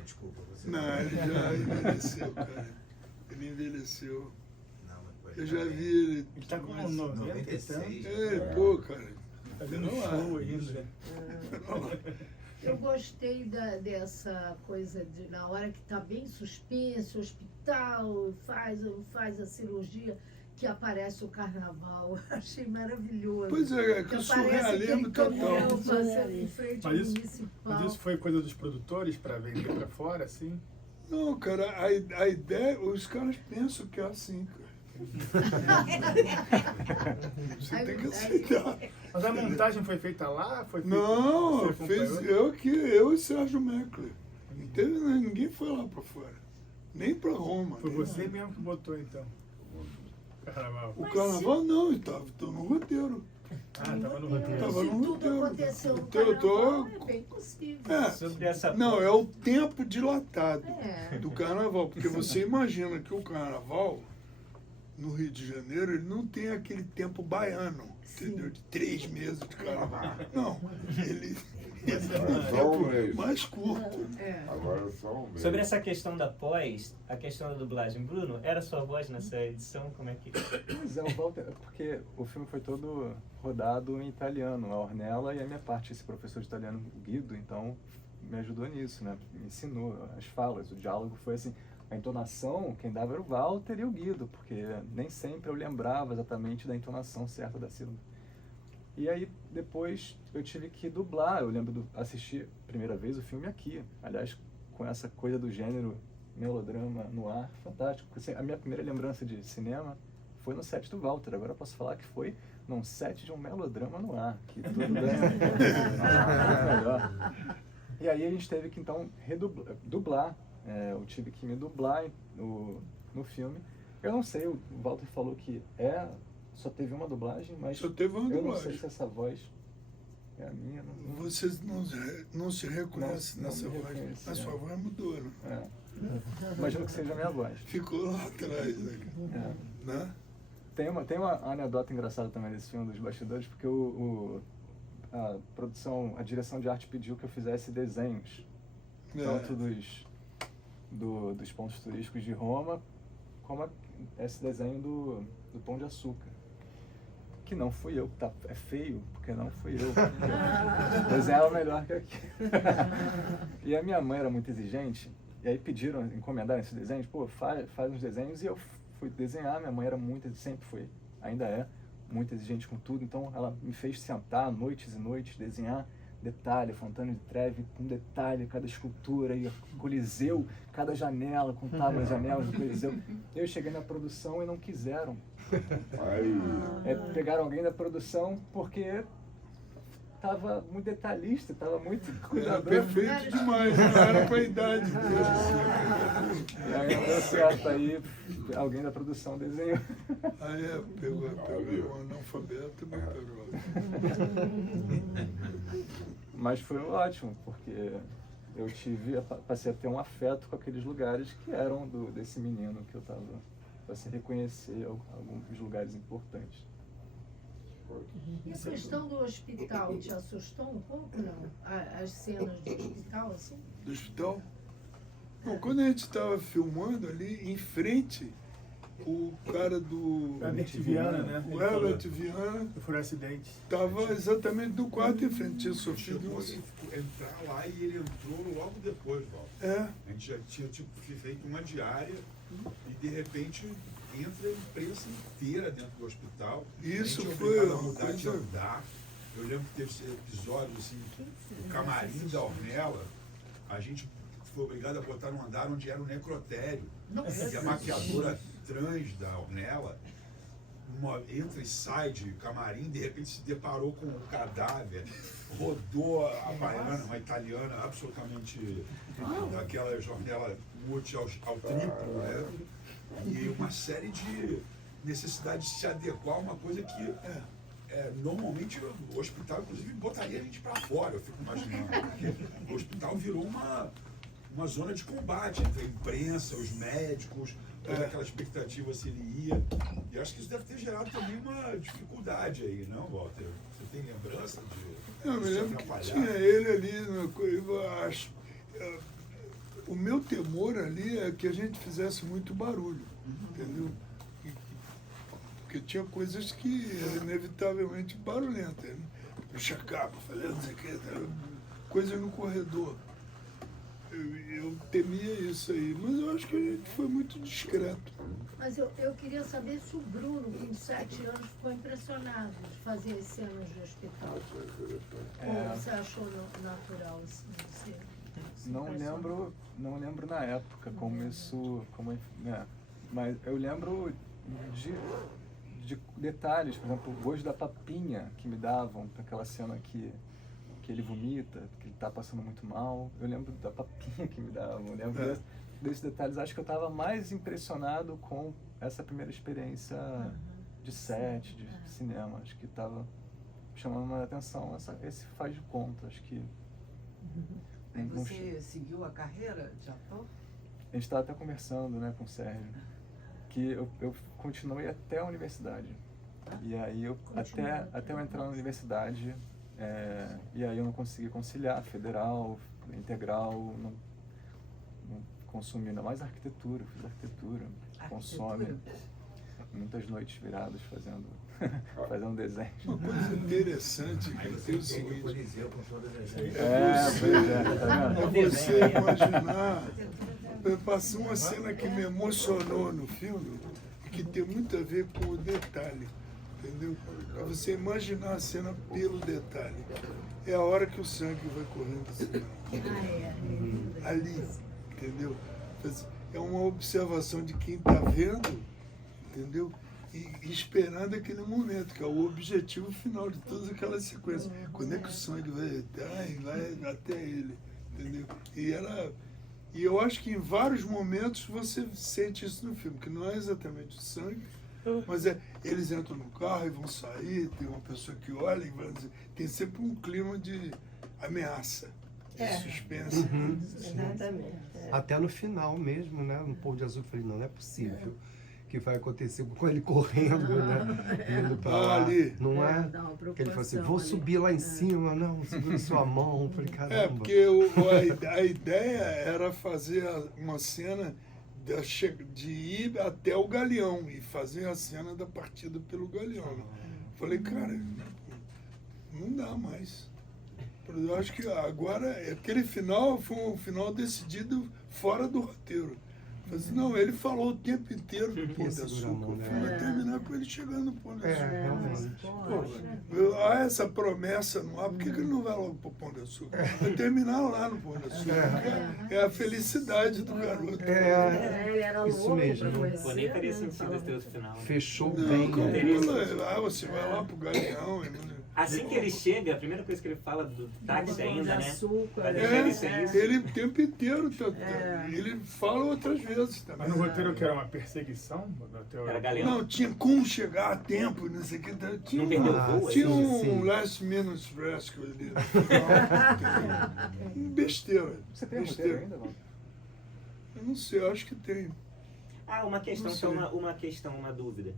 Desculpa. Você não, ele já envelheceu, cara. Ele envelheceu. Eu já vi ele... Ele está com 96. Pô, cara. Fazendo show ainda. Eu gostei dessa coisa de na hora que está bem suspenso, hospital, faz a cirurgia, que aparece o carnaval. Achei maravilhoso. Pois é, que o surrealismo total. Mas isso foi coisa dos produtores para vender para fora, assim? Não, cara, a ideia, os caras pensam que é assim, cara. Você tem que aceitar. Mas a montagem foi feita lá? Foi feita, Não, você fez acompanhou? eu e Sérgio Meckler. Não teve, ninguém foi lá pra fora. Nem pra Roma. Foi nem você nada. mesmo que botou então. Carnaval. O carnaval não, estava no roteiro. Ah, tava no roteiro. Tava Se no tudo roteiro. aconteceu no Eu tô- carnaval, é bem possível. Sobre essa Não, é o tempo dilatado É. do carnaval. Porque você imagina que o carnaval, no Rio de Janeiro, ele não tem aquele tempo baiano, entendeu? De 3 meses de carnaval. Não, ele é só um um mês. tempo mais curto. Agora é só um mês. Sobre essa questão da pós, a questão da dublagem, Bruno, era sua voz nessa edição? Como é que... Pois é, o Walter, porque o filme foi todo rodado em italiano, a Ornella e a minha parte, esse professor de italiano, o Guido, então me ajudou nisso, né? Me ensinou as falas, o diálogo foi assim, a entonação, quem dava era o Walter e o Guido, porque nem sempre eu lembrava exatamente da entonação certa da sílaba. E aí depois eu tive que dublar, eu lembro de assistir a primeira vez o filme aqui, aliás, com essa coisa do gênero melodrama no ar, fantástico. Assim, a minha primeira lembrança de cinema foi no set do Walter, agora eu posso falar que foi num set de um melodrama no ar, que tudo bem, melhor. E aí a gente teve que então dublar, eu tive que me dublar no filme. Eu não sei, o Walter falou que só teve uma dublagem, mas Só teve uma eu não dublagem. sei se essa voz é a minha. Você não se reconhece Não nessa me voz. reconheci, A sua voz mudou, né? Imagino que seja a minha voz. Ficou lá atrás, né? Né? Tem uma anedota engraçada também desse filme, dos bastidores, porque a produção, a direção de arte pediu que eu fizesse desenhos, tanto dos pontos turísticos de Roma, como esse desenho do Pão de Açúcar. Que não fui eu, tá? É feio, porque não fui eu. Desenhava melhor que aqui. E a minha mãe era muito exigente, e aí pediram, encomendaram esses desenhos, pô, faz uns desenhos, e eu fui desenhar. Minha mãe era sempre foi, ainda é, muito exigente com tudo, então ela me fez sentar noites e noites, desenhar detalhe, Fontana de Trevi com detalhe, cada escultura, e Coliseu, cada janela, contava as janelas do Coliseu. Eu cheguei na produção e não quiseram. Pegaram alguém da produção porque estava muito detalhista, estava muito cuidadoso. Era perfeito demais, não era pra idade. E aí não deu certo, aí alguém da produção desenhou. Aí pegou o analfabeto e me pegou. Mas foi ótimo, porque eu passei a ter um afeto com aqueles lugares que eram desse menino que eu estava, para se reconhecer alguns lugares importantes. E a questão do hospital te assustou um pouco, não? As cenas do hospital, assim? Do hospital? Bom, quando a gente estava filmando ali, em frente, o cara do... Herbert Viana, né? O Herbert Viana foi um acidente. Estava exatamente do quarto em frente, tinha sofrido Chegou um... a entrar lá e ele entrou logo depois, Val. A gente já tinha feito uma diária e de repente entra a imprensa inteira dentro do hospital. Isso a gente foi obrigado a uma mudar de coisa... andar. Eu lembro que teve episódios assim, o camarim da Ornella, a gente foi obrigado a botar num andar onde era um necrotério. E a maquiadora trans da Ornella entra e sai de camarim, de repente se deparou com o cadáver, rodou a baiana, uma italiana absolutamente daquela Ornella multi ao triplo, né? E uma série de necessidades de se adequar a uma coisa que normalmente o hospital, inclusive, botaria a gente para fora, eu fico imaginando. Porque o hospital virou uma zona de combate entre a imprensa, os médicos, toda aquela expectativa se ele ia. E acho que isso deve ter gerado também uma dificuldade aí, não, Walter? Você tem lembrança de Eu me se lembro que atrapalhar? tinha ele ali na coisa. O meu temor ali é que a gente fizesse muito barulho, entendeu? Porque tinha coisas que eram inevitavelmente barulhentas, né? Puxa cabo, fazendo não sei o que, coisas no corredor. Eu temia isso aí, mas eu acho que a gente foi muito discreto. Mas eu queria saber se o Bruno, com 7 anos, ficou impressionado de fazer as cenas de hospital. Ou você achou natural assim? Você Não lembro na época como isso, mas eu lembro de detalhes, por exemplo, o gosto da papinha que me davam para aquela cena que ele vomita, que ele tá passando muito mal. Eu lembro da papinha que me davam, eu lembro desses detalhes. Acho que eu estava mais impressionado com essa primeira experiência de set, de cinema. Acho que estava chamando mais atenção esse faz de conta. Acho que... Aí você seguiu a carreira de ator? A gente estava até conversando, né, com o Sérgio, que eu continuei até a universidade. E aí até eu entrar na universidade, e aí eu não consegui conciliar federal, integral, não consumi ainda mais arquitetura, fiz arquitetura, consome muitas noites viradas fazendo desenho. Uma coisa interessante Aí que você tem o chega no seguinte, Coliseu com todas as você imaginar, passou uma cena que me emocionou no filme, que tem muito a ver com o detalhe, entendeu? Pra você imaginar a cena pelo detalhe. É a hora que o sangue vai correndo assim, ali, entendeu? É uma observação de quem está vendo, entendeu? E esperando aquele momento, que é o objetivo final de todas aquelas sequências. Quando é que o sangue vai até ele, entendeu? E eu acho que em vários momentos você sente isso no filme, que não é exatamente o sangue, mas eles entram no carro e vão sair, tem uma pessoa que olha e vai dizer, tem sempre um clima de ameaça, de suspense. Exatamente. Até no final mesmo, né? No Pôr de Azul, eu falei, não é possível que vai acontecer com ele correndo, né? Indo pra lá. Ali. Não é? Que ele falou assim, vou subir lá em cima, não, segura sua mão. Eu falei, caramba. Porque a ideia era fazer uma cena de ir até o Galeão e fazer a cena da partida pelo Galeão. Falei, cara, não dá mais. Eu acho que agora, aquele final foi um final decidido fora do roteiro. Mas não, ele falou o tempo inteiro do Pão de Açúcar. O filme vai terminar com ele chegando no Pão de Açúcar. Há essa promessa no ar, por que ele não vai logo pro Pão de Açúcar? Vai terminar lá no Pão de Açúcar. É a felicidade do garoto. Ele era isso louco mesmo. pra conhecer. Pô, nem faria sentido esse outro final. Fechou Não, bem. você vai lá pro Galeão. Assim que ele chega, a primeira coisa que ele fala do táxi ainda, né? Ele o tempo inteiro, ele fala outras vezes também. Mas no roteiro que era uma perseguição? Era Galeão? Não, tinha como chegar a tempo, não sei o que. Tinha, Não perdeu o voo? tinha assim? um last minute rescue ali. Besteira. Você tem roteiro ainda, não? Eu não sei, eu acho que tem. Uma questão, só uma dúvida.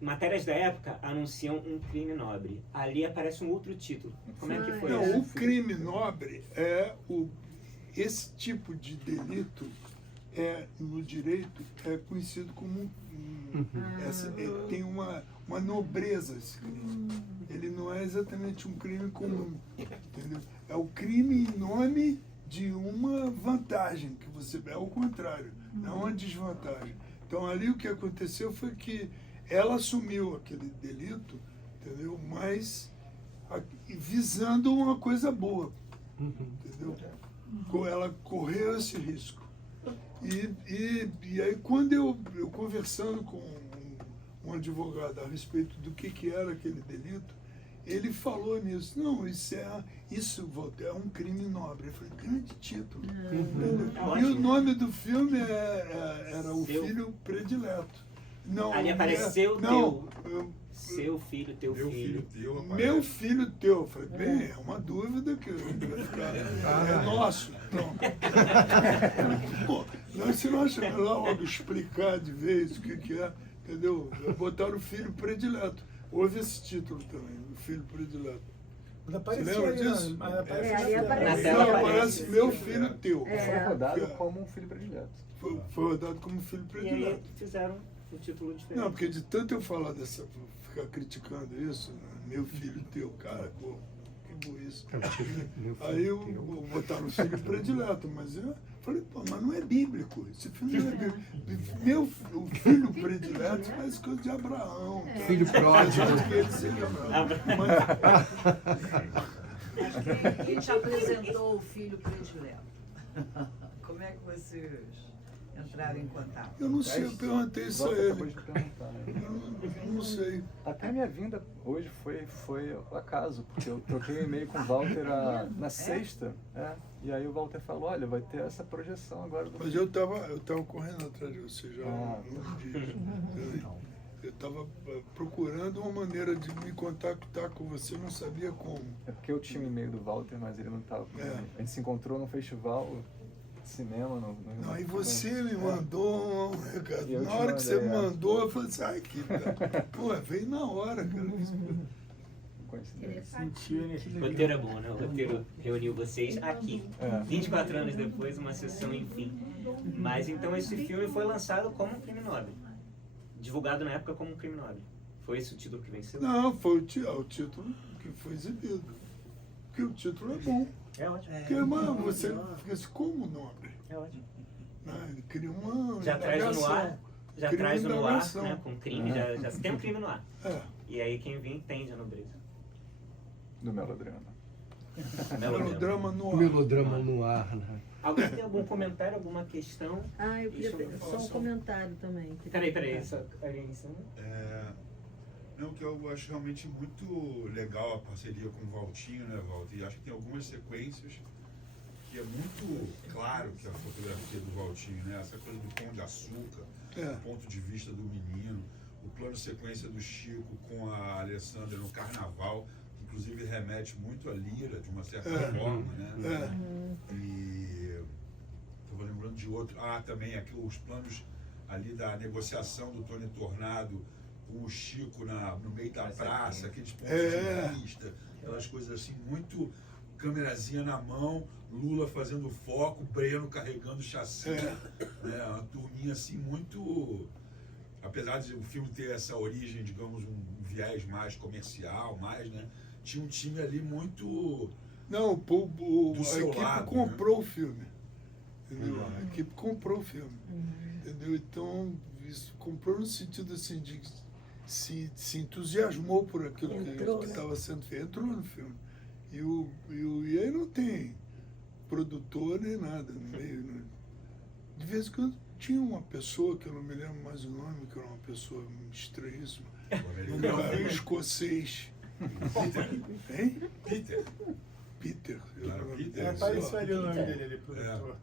Matérias da época anunciam um crime nobre. Ali aparece um outro título. Como é que foi isso? Não, o crime nobre esse tipo de delito no direito é conhecido como tem uma nobreza esse crime. Ele não é exatamente um crime comum, entendeu? É o crime em nome de uma vantagem que você é o contrário, não uma desvantagem. Então ali o que aconteceu foi que ela assumiu aquele delito, entendeu? Mas visando uma coisa boa, entendeu? Ela correu esse risco. E aí quando eu conversando com um advogado a respeito do que era aquele delito, ele falou nisso. Não, isso é um crime nobre. Eu falei, grande título. E o nome do filme era O Filho Predileto. Não, ali apareceu seu filho, teu filho. Meu filho, teu. Eu falei, bem, é uma dúvida que vai ficar. É nosso. Pronto. Pô, você não acha melhor logo explicar de vez o que é, entendeu? Botaram o filho predileto. Houve esse título também, O Filho Predileto. Mas Você lembra disso? Aparece Meu Filho Teu. Foi rodado como um filho predileto. Foi rodado como Filho Predileto. E aí fizeram um título diferente. Não, porque de tanto eu falar ficar criticando isso, né? Meu filho teu, cara, pô, que burrice. Aí botaram o filho predileto, mas eu falei, pô, mas não é bíblico, esse filme não é bíblico. O filho predileto faz coisa de Abraão. Tá? Filho pródigo. Que ele seja Abraão. Quem te apresentou o filho predileto? Como é que vocês entraram em contato? Eu não sei, eu perguntei isso a Walter ele. acabou de perguntar, né? Eu não sei. Até a minha vinda hoje foi acaso, porque eu troquei um e-mail com o Walter na sexta, e aí o Walter falou, olha, vai ter essa projeção agora do... Mas eu tava correndo atrás de você já uns dias. Eu estava procurando uma maneira de me contactar com você, não sabia como. É porque eu tinha o e-mail do Walter, mas ele não estava. A gente se encontrou no festival de cinema. Aí você me mandou um recado. E eu Na te hora que você mandei, mandou, eu falei assim, ai, que... Pô, veio na hora, cara. O roteiro é bom, né? O roteiro reuniu vocês aqui. 24 anos depois, uma sessão, enfim. Mas então esse filme foi lançado como um crime nobre. Divulgado na época como um crime nobre. Foi esse o título que venceu? Não, foi o título que foi exibido. Porque o título é bom. É ótimo. Porque, mano, você fica assim, como nobre? É ótimo. Ele cria uma Já traz no ar, no ar, né, com crime, já tem um crime no ar. E aí quem vem entende a nobreza. Do melodrama. Melodrama no ar. Melodrama no ar, né? Alguém tem algum comentário, alguma questão? Eu queria ter só um comentário também. Peraí, só alguém Não, que eu acho realmente muito legal a parceria com o Valtinho, né, Walter? E acho que tem algumas sequências que é muito claro que a fotografia do Valtinho, né? Essa coisa do Pão de Açúcar, o ponto de vista do menino, o plano sequência do Chico com a Alessandra no Carnaval, que inclusive remete muito à Lira, de uma certa forma, né? E estou lembrando de outro. Também aqui os planos ali da negociação do Tony Tornado com o Chico no meio da praça, aqueles pontos de vista, aquelas coisas assim, muito câmerazinha na mão, Lula fazendo foco, Breno carregando chassi, né? Uma turminha assim muito... Apesar de o filme ter essa origem, digamos, um viés mais comercial, né? Tinha um time ali muito... Não, a equipe lado, comprou o filme. Entendeu? A equipe comprou o filme. Entendeu? Então, isso comprou no sentido assim de se entusiasmou por aquilo que estava sendo feito, entrou no filme. E aí não tem produtor nem nada no meio. Né? De vez em quando tinha uma pessoa, que eu não me lembro mais o nome, que era uma pessoa estranhíssima, um escocês. Hein? Peter. Apareceu ali o nome dele, produtor.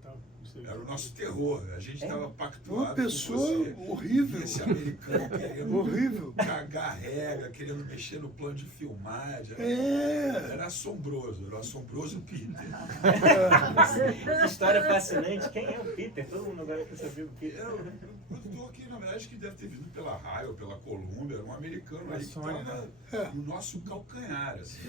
Era o nosso terror. A gente estava pactuado. Uma pessoa horrível. Esse americano querendo horrível. Cagar regra, querendo mexer no plano de filmagem. Era assombroso. Era o assombroso Peter. História fascinante. Quem é o Peter? Todo mundo agora quer saber o Peter. Era um produtor que, na verdade, que deve ter vindo pela Raio, pela Columbia. Era um americano aí que estava no nosso calcanhar. Assim.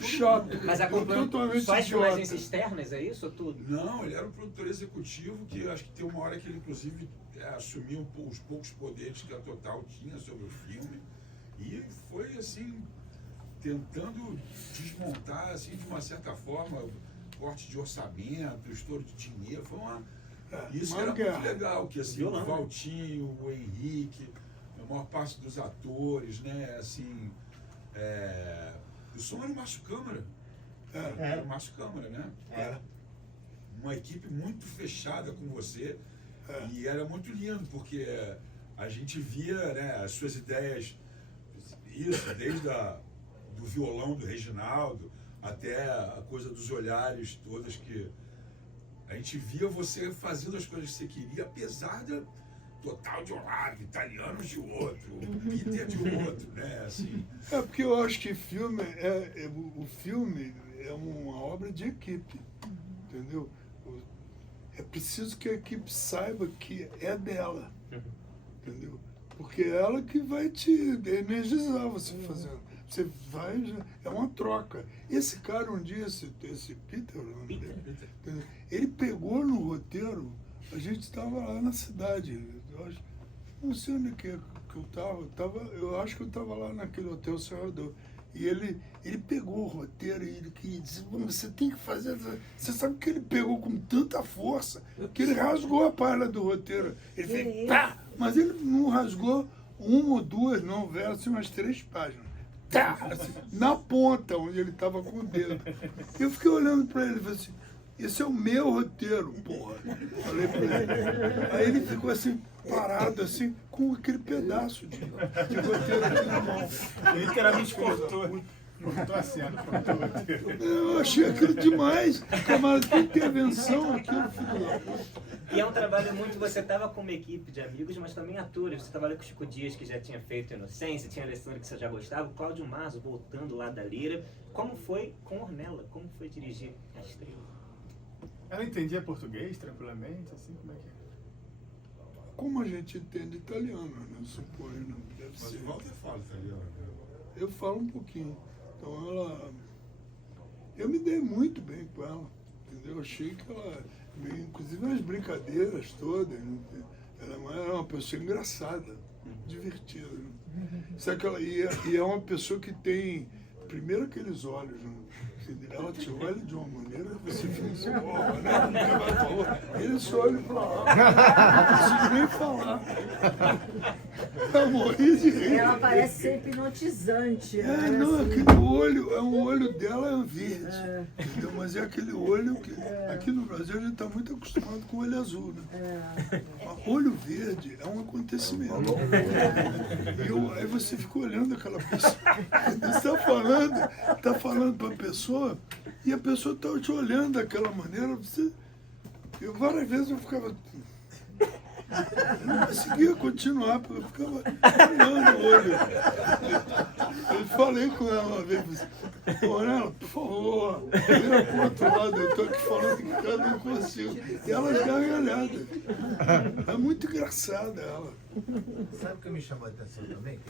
Chato. Mas acompanhando só as filmagens externas, é isso ou tudo? Não, ele era um produtor executivo que acho que tem uma hora que ele, inclusive, assumiu os poucos poderes que a Total tinha sobre o filme. E foi, assim, tentando desmontar, assim, de uma certa forma, corte de orçamento, estouro de dinheiro. Foi isso era muito legal, que assim, o Valtinho, o Henrique, a maior parte dos atores, né, assim... O som era o Márcio Câmara. Era o Márcio Câmara, né? Uma equipe muito fechada com você. E era muito lindo, porque a gente via, né, as suas ideias, isso, desde do violão do Reginaldo até a coisa dos olhares todas, que a gente via você fazendo as coisas que você queria, apesar da Total de um lado, Italianos de outro, Peter de outro, né? Assim. Porque eu acho que o filme é uma obra de equipe, entendeu? É preciso que a equipe saiba que é dela, entendeu? Porque é ela que vai te energizar você fazendo. Você vai, é uma troca. Esse cara um dia, esse Peter, ele pegou no roteiro, a gente estava lá na cidade, não sei onde que eu estava, eu acho que eu estava lá naquele Hotel Salvador. E ele pegou o roteiro e ele queria dizer, você tem que fazer... Você sabe que ele pegou com tanta força que ele rasgou a página do roteiro. Ele fez, tá! Mas ele não rasgou uma ou duas, não, velho, assim, umas 3 páginas. Tá! Assim, na ponta, onde ele estava com o dedo. Eu fiquei olhando para ele e falei assim, esse é o meu roteiro, porra. Falei pra ele. Aí ele ficou assim, parado, assim, com aquele pedaço de roteiro aqui na mão. Ele literalmente cortou a cena, cortou o roteiro. Eu achei aquilo demais. Camada de intervenção, aquilo, filho da puta. E é um trabalho muito... Você estava com uma equipe de amigos, mas também atores. Você trabalha com o Chico Dias, que já tinha feito Inocência, tinha a Alessandra, que você já gostava, o Cláudio Marzo, voltando lá da Lira. Como foi com Ornella? Como foi dirigir a Estrela? Ela entendia português tranquilamente, assim, como é que é? Como a gente entende italiano, né? Suponho, não deve Mas ser. o Walter fala italiano. Eu falo um pouquinho. Então ela... Eu me dei muito bem com ela, entendeu? Achei que ela... Inclusive as brincadeiras todas, né? Ela era uma pessoa engraçada, divertida. Né? Sabe que ela, e é uma pessoa que tem, primeiro, aqueles olhos, né? Ela te olha de uma maneira que você fica assim, oh, né? Ele só olha pra lá, não consigo nem falar. Eu morri de rir. Ela parece ser hipnotizante. É, não, aquele olho, o olho dela é verde, entendeu? Mas é aquele olho que, aqui no Brasil a gente está muito acostumado com olho azul, né? Olho verde é um acontecimento. Aí você fica olhando aquela pessoa, você está falando para a pessoa e a pessoa está te olhando daquela maneira, eu várias vezes eu ficava... Eu não conseguia continuar, porque eu ficava olhando o olho. Eu falei com ela uma vez, Ornella, por favor, vira pro outro lado, eu tô aqui falando que eu não consigo. E ela gargalhada. É muito engraçada ela. Sabe o que me chamou a atenção também?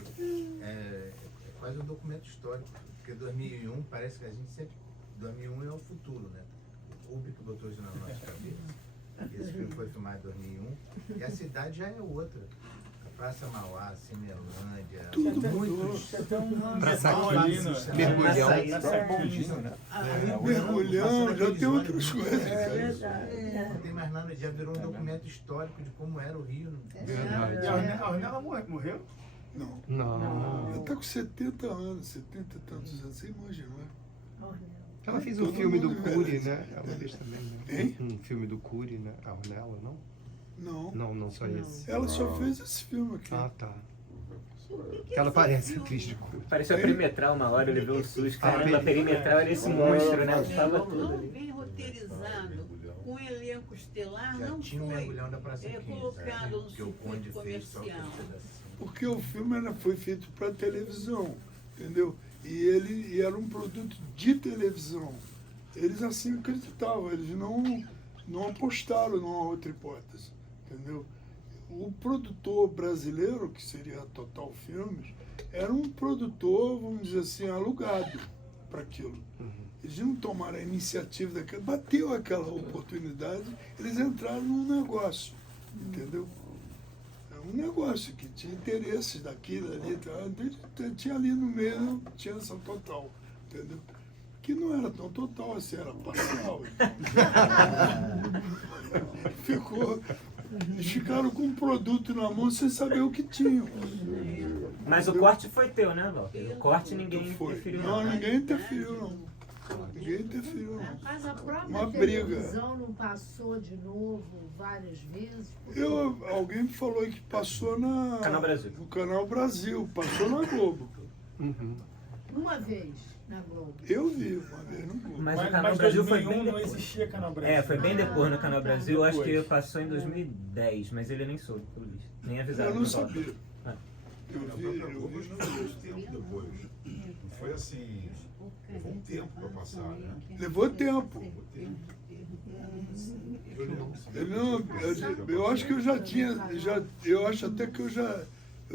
É quase um documento histórico, porque 2001 parece que a gente sempre... 2001 é o futuro, né? O público botou isso na nossa cabeça. Esse filme foi filmado em 2001 e a cidade já é outra. A Praça Mauá, Cinelândia, tudo muitos. Praça aqui, Mergulhão. Mergulhão, já tem outras coisas. Não tem mais nada, já virou um documento histórico de como era o Rio. E a Ornella morreu? Não. Não. Ela tá com 70 anos, 70 e tantos anos, você imagina, né? Ela fez um filme do Cury, né? Ela fez também, né? Um filme do Cury, né? A Ornella, não? Não Só esse. Ela só fez esse filme aqui. Ah, tá. Que ela parece atriz de Cury. Pareceu a Perimetral uma hora, ele viu o susto. Caramba, a Perimetral era esse monstro, né? Tava tudo ali. Bem roteirizado, com um elenco estelar, Já não tinha o foi mergulhão da Praça 15, colocado no que o Conde circuito fez só comercial. Porque o filme foi feito para televisão, entendeu? E era um produto de televisão. Eles assim acreditavam, eles não apostaram numa outra hipótese, entendeu? O produtor brasileiro, que seria a Total Filmes, era um produtor, vamos dizer assim, alugado para aquilo. Eles não tomaram a iniciativa daquela, bateu aquela oportunidade, eles entraram num negócio, entendeu? É um negócio que tinha interesses daqui, dali, tinha ali no meio, tinha essa Total, entendeu? Que não era tão total assim, era parcial. Eles ficaram com um produto na mão sem saber o que tinham. Mas o corte foi teu, né, Walter? O corte ninguém interferiu. Não, ninguém interferiu, não. Ninguém interferiu, não. Mas a própria Uma briga. televisão não passou de novo várias vezes? Alguém me falou que passou no Canal Brasil, passou na Globo. Uma vez na Globo. Eu vi uma vez no Globo. Mas o Canal Brasil foi bem não existia Canal Brasil. É, foi bem depois no Canal Brasil. Eu acho que passou em 2010, mas ele nem soube, pelo visto. Nem avisaram. Eu não sabia. Eu vi muito tempo depois. Não foi assim. Levou um tempo para passar, né? Levou tempo. Eu acho que eu já tinha. Eu acho até que eu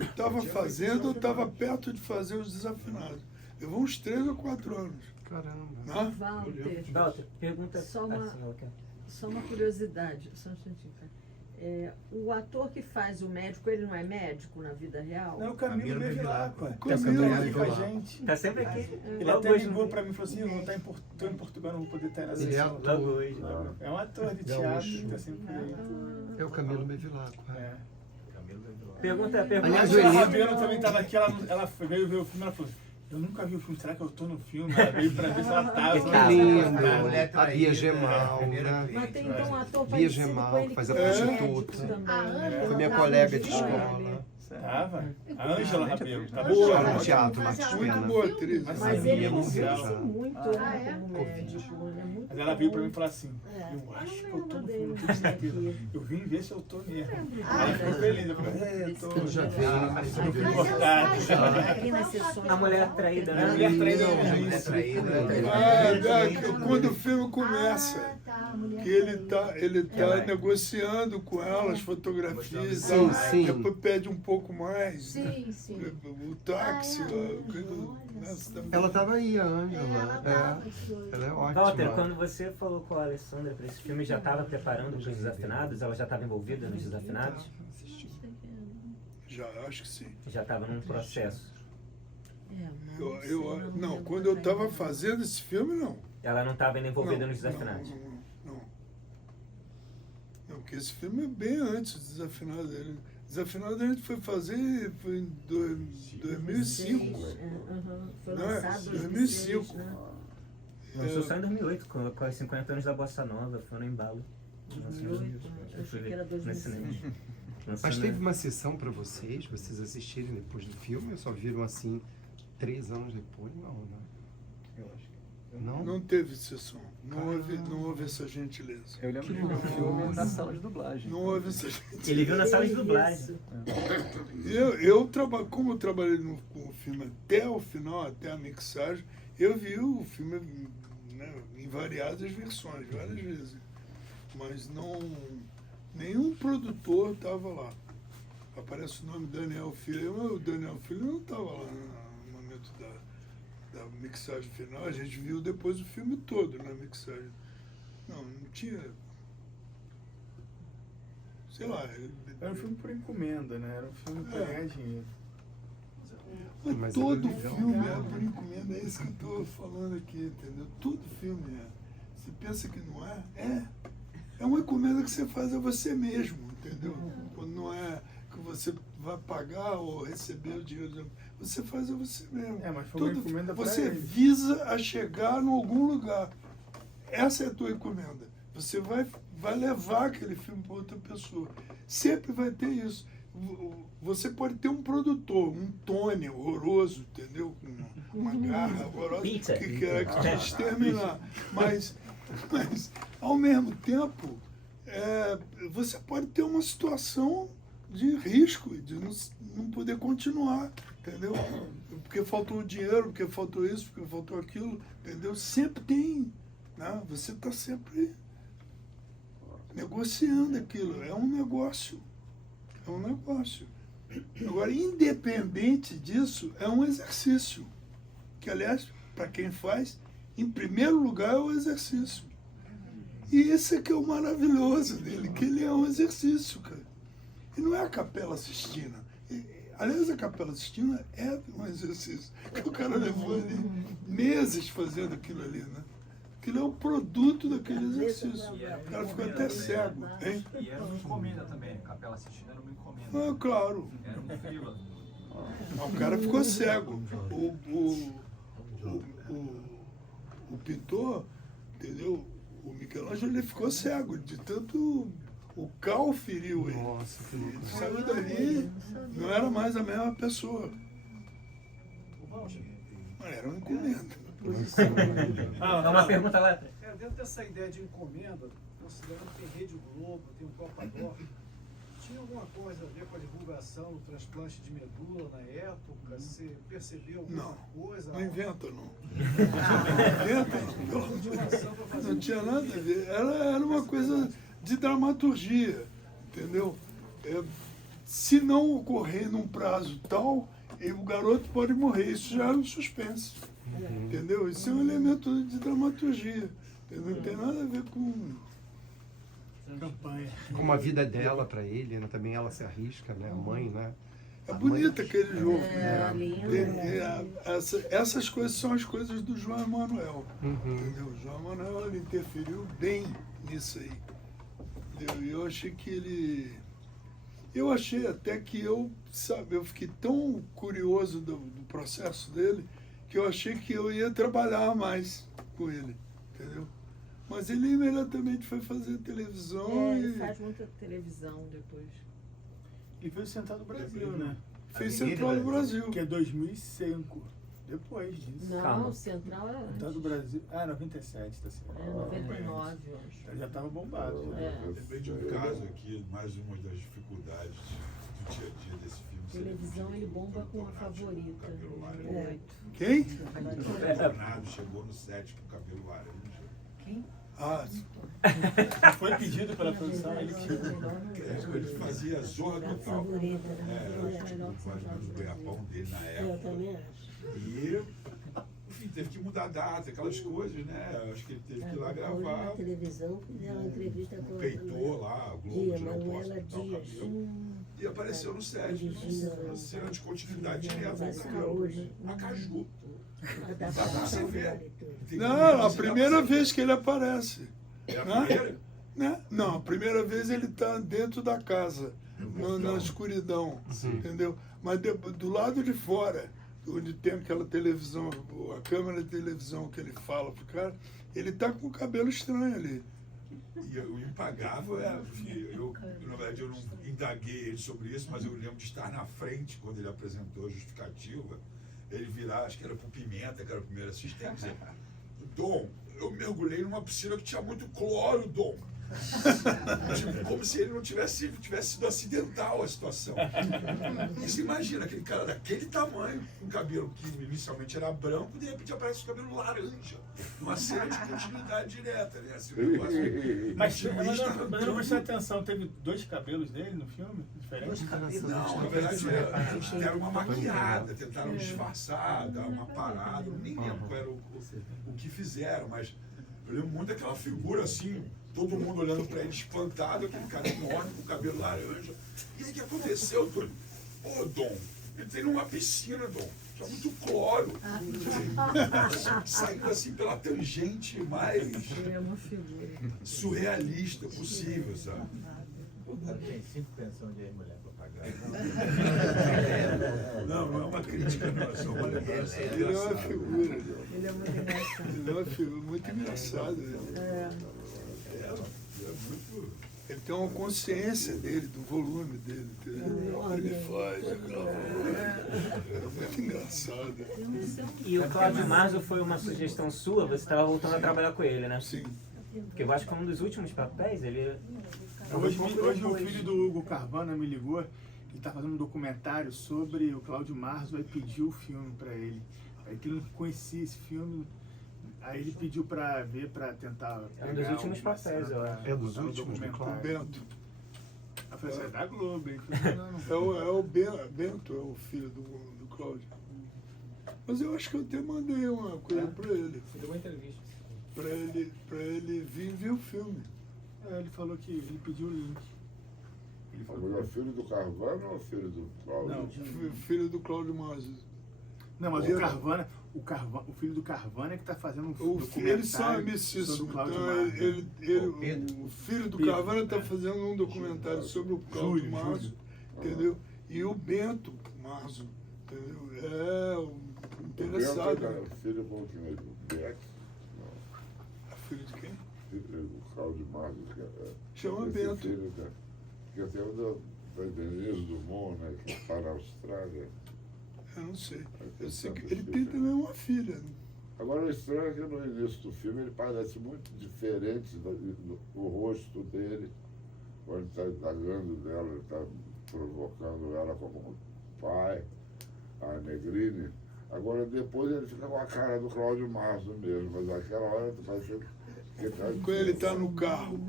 estava fazendo, eu estava perto de fazer os Desafinados. Levou uns 3 ou 4 anos. Caramba. Walter, pergunta só uma curiosidade, só um instantinho. O ator que faz o médico, ele não é médico na vida real? Não, o Camilo Bevilacqua. Tá sempre aqui com a gente. Tá sempre aqui. Ele até ligou pra mim e falou assim, eu não estou em Portugal, não vou poder estar na Ele é sessão. ator. É um ator de teatro que tá sempre aí. É o Camilo Bevilacqua. Pergunta. Aliás, a Fabiana também estava aqui, ela veio ver o filme, ela falou, eu nunca vi o filme, será que eu tô no filme? Ela veio pra ver se ela tava. Que lindo. A Bia Gemal, né? Mas tem então um ator Bia parecido Gemal, com ele que faz que a foi prostituta. médico também. Foi minha colega de escola. Tava? A Ângela Rabelo. Tá Boa, boa. no teatro, Martins Pena. Muito boa atriz. Mas ele convence muito como médico. Mas ela veio pra mim e falou assim, eu acho que eu tô no filme, tenho certeza. Eu vim ver se eu tô mesmo. Ela ficou feliz, eu falei, eu tô. Eu já vi. Eu fui cortado. A mulher traída, né? A mulher traída, A mulher traída. Quando o filme começa, que ele tá negociando com ela as fotografias, Sim, sim. depois pede um pouco mais. Sim, sim. O táxi. Ela estava aí, a Ângela. Ela é ótima. Walter, quando você falou com a Alessandra para esse filme, já estava preparando para os Desafinados? Ela já estava envolvida nos Desafinados? Já, acho que sim. Já estava num processo? Não, quando eu estava fazendo esse filme, não. Ela não estava ainda envolvida nos Desafinados? Não, porque esse filme é bem antes do Desafinado dele. Desafinado a gente foi fazer foi em 2005. Foi Não é? lançado em 2005. Lançou só em 2008, com os 50 anos da Bossa Nova, foi no embalo. Achei que era 2005. Mas teve uma sessão para vocês assistirem depois do filme? Ou só viram assim 3 anos depois? Não, né? Eu acho que... Não teve sessão. Não houve essa gentileza. Eu lembro de ver o filme na sala de dublagem. Não houve essa gentileza. Ele viu na sala de dublagem. Como eu trabalhei com o filme até o final, até a mixagem, eu vi o filme, né, em variadas versões, várias vezes. Mas nenhum produtor estava lá. Aparece o nome Daniel Filho, mas o Daniel Filho não estava lá no momento da mixagem final. A gente viu depois o filme todo na mixagem. Não tinha... Sei lá... Era um filme por encomenda, né? Era um filme para ganhar dinheiro. Mas todo filme é por encomenda, é isso que eu estou falando aqui, entendeu? Todo filme é. Você pensa que não é? É uma encomenda que você faz a você mesmo, entendeu? Quando não é que você vai pagar ou receber o dinheiro, você faz a você mesmo. Mas foi uma encomenda para você ele. visa a chegar em algum lugar. Essa é a tua encomenda. Você vai levar aquele filme para outra pessoa. Sempre vai ter isso. Você pode ter um produtor, um Tony horroroso, entendeu? Uma garra horrorosa que quer que te exterminar. Mas, ao mesmo tempo, você pode ter uma situação de risco, de não poder continuar, entendeu? Porque faltou dinheiro, porque faltou isso, porque faltou aquilo, entendeu? Sempre tem, né? Você está sempre negociando aquilo. É um negócio. É um negócio. Agora, independente disso, é um exercício. Que, aliás, para quem faz, em primeiro lugar é o exercício. E esse é que é o maravilhoso dele, que ele é um exercício, cara. E não é a Capela Sistina. Aliás, a Capela Sistina é um exercício. Que o cara levou ali meses fazendo aquilo ali, né? Aquilo é um produto daquele exercício. O cara ficou até cego. Hein? E era uma encomenda também. Capela Sistina era uma encomenda. Claro. Era um freela. O cara ficou cego. O pintor, entendeu? O Michelangelo, ele ficou cego de tanto... O cal feriu ele. Nossa, que louco. Ele saiu dali, não era mais a mesma pessoa. Era uma encomenda. Uma pergunta lá. Dentro dessa ideia de encomenda, considerando que tem Rede Globo, tem o Copador, tinha alguma coisa a ver com a divulgação do transplante de medula na época? Você percebeu alguma coisa? Não inventa, não. Não tinha nada a ver. Era uma coisa de dramaturgia, entendeu? Se não ocorrer num prazo tal, o garoto pode morrer. Isso já é um suspense. Entendeu? Isso é um elemento de dramaturgia. Entendeu? Não tem nada a ver com campanha. Como a vida dela para ele, né? Também ela se arrisca, né? A mãe, né? É bonito aquele jogo. Essas coisas são as coisas do João Emanuel. Entendeu? O João Emanuel, ele interferiu bem nisso aí. E eu achei que ele... Eu achei até que eu fiquei tão curioso do processo dele, que eu achei que eu ia trabalhar mais com ele, entendeu? Mas ele imediatamente foi fazer televisão Ele e... faz muita televisão depois. E fez o Central do Brasil, né? Fez Central do Brasil. Que é 2005. Depois disso. Não, o Central era Central do Brasil. Ah, 97, tá certo. É 99, eu acho. Já tava bombado. Lembrei de um caso aqui, mais uma das dificuldades do dia a dia desse filme. Televisão ele bomba com a favorita. Quem? O Bernardo chegou no set com cabelo laranja. Quem? Ah, foi pedido pela produção, ele Ele fazia Zorra Total. Favorita, Mais ou menos o ganha-pão dele na época. Eu também acho. E, enfim, teve que mudar a data, aquelas coisas, né? Acho que ele teve que ir lá gravar. Na televisão, fizeram uma entrevista com Peitou lá, o Globo Dia, tirou posse, Manuela pintar o Dias. cabelo. E apareceu no set. Uma cena de continuidade direta com o cabelo. A Caju. Dá pra você ver. não, a primeira vez que ele aparece. É a né? primeira? Né? Não, a primeira vez ele está dentro da casa, na escuridão, entendeu? Mas do lado de fora, onde tem aquela televisão, a câmera de televisão que ele fala pro cara, ele tá com o cabelo estranho ali. E o impagável é, na verdade, eu não indaguei ele sobre isso, mas eu lembro de estar na frente quando ele apresentou a justificativa, ele virar, acho que era pro Pimenta, que era o primeiro assistente, e dizer, Dom, eu mergulhei numa piscina que tinha muito cloro, Dom. Tipo, como se ele não tivesse sido acidental a situação. E você imagina aquele cara daquele tamanho, com cabelo que inicialmente era branco, de repente aparece o cabelo laranja. Uma cena de continuidade direta, né? Assim, um negócio mas não prestou atenção, teve dois cabelos dele no filme? Diferentes? Não, na verdade, eles deram uma maquiada, tentaram disfarçar, dar uma parada. Eu nem lembro qual era o que fizeram, mas eu lembro muito daquela figura assim. Todo mundo olhando pra ele espantado, aquele cara enorme, com o cabelo laranja. E aí o que aconteceu, Túlio? Ô, Dom, ele tem numa piscina, Dom. Tinha muito cloro. Saindo assim pela tangente mais surrealista possível, sabe? Tem 5 pensões de mulher pra pagar. Não é uma crítica, não. É só uma lembrança. Ele é uma figura. Ele é muito engraçado. Ele é uma figura muito engraçada. Ele tem uma consciência dele, do volume dele. Ele faz. É muito engraçado. E o Cláudio Marzo foi uma sugestão sua, você estava voltando a trabalhar com ele, né? Sim. Porque eu acho que foi um dos últimos papéis, ele... Hoje o filho do Hugo Carvana me ligou, ele está fazendo um documentário sobre o Cláudio Marzo, aí pediu o filme para ele. Aí que ele não conhecia esse filme, aí ele pediu para ver, para tentar... É um dos últimos papéis, eu acho. É dos últimos, o Bento. Eu falei, é da Globo, hein? É o Bento, é o filho do Cláudio. Mas eu acho que eu até mandei uma coisa para ele. Você deu uma entrevista. Para ele vir ver o filme. Ele falou que ele pediu o link. Ele falou, é filho do Carvana ou filho do Cláudio? Não, filho do Cláudio Marzo. Não, mas o filho do Carvana é que está fazendo um documentário ele só é mestiço, sobre o Cláudio então Marzo. o filho do Carvana está fazendo um documentário sobre o Cláudio Marzo, entendeu? E o Bento Marzo, entendeu? É interessado. O filho falou que ele Beck? Não. Filho de quem? O Cláudio Marzo. Chama Bento. Filho que até o da Denise Dumont, né? Que está na Austrália. Eu não sei. Eu sei que ele tem também uma filha. Agora, o estranho é que no início do filme ele parece muito diferente do rosto dele. Quando ele está indagando dela, ele está provocando ela como pai, a Negrini. Agora, depois ele fica com a cara do Cláudio Marzo mesmo, mas naquela hora está parecendo que tá... Quando ele está no carro.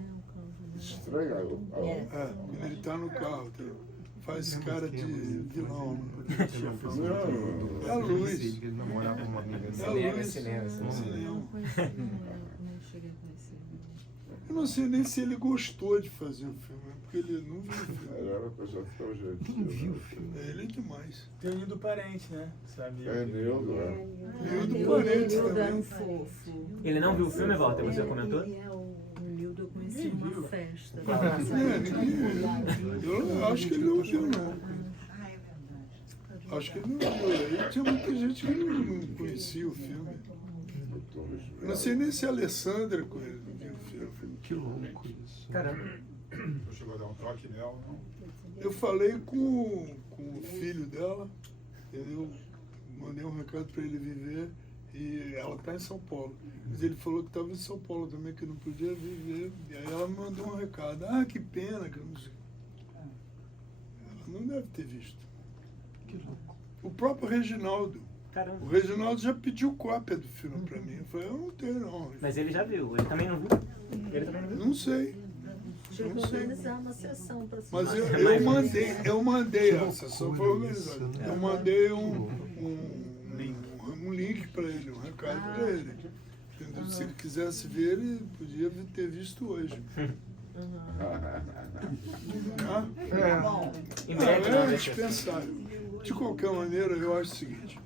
Estranho. Quando ele está no carro. Faz cara de vilão. É a Luz. Ele namorava uma amiga. Cinema. Eu não sei nem se ele gostou de fazer o filme, porque ele não viu o filme. Ele era uma pessoa tão gentil. Não viu o filme. Ele é demais. Tem o Nildo Parente, né? Sabe? É Nildo, Nildo Parente Nildo também. era um fofo. Ele não viu o filme, Walter? Você comentou? O Nildo eu conheci numa festa. Eu acho que ele não viu, não. Acho que ele não viu. Aí tinha muita gente que não conhecia o filme. Eu não sei nem se a Alessandra viu o filme. Que louco isso. Caramba. Não chegou a dar um toque nela, não? Eu falei com o filho dela, eu mandei um recado para ele viver e ela está em São Paulo. Mas ele falou que estava em São Paulo também, que não podia viver. E aí ela me mandou um recado. Ah, que pena que eu não sei. Ela não deve ter visto. Que louco. O próprio Reginaldo. Caramba. O Reginaldo já pediu cópia do filme para mim. Eu falei, eu não tenho não. Mas ele já viu, ele também não viu? Ele também não viu? Não sei. Tinha que organizar uma sessão para Mas eu mandei, a sessão foi organizada. Eu mandei um link para ele, um recado para ele. Entendeu? Se ele quisesse ver, ele podia ter visto hoje. É dispensável. De qualquer maneira, eu acho o seguinte.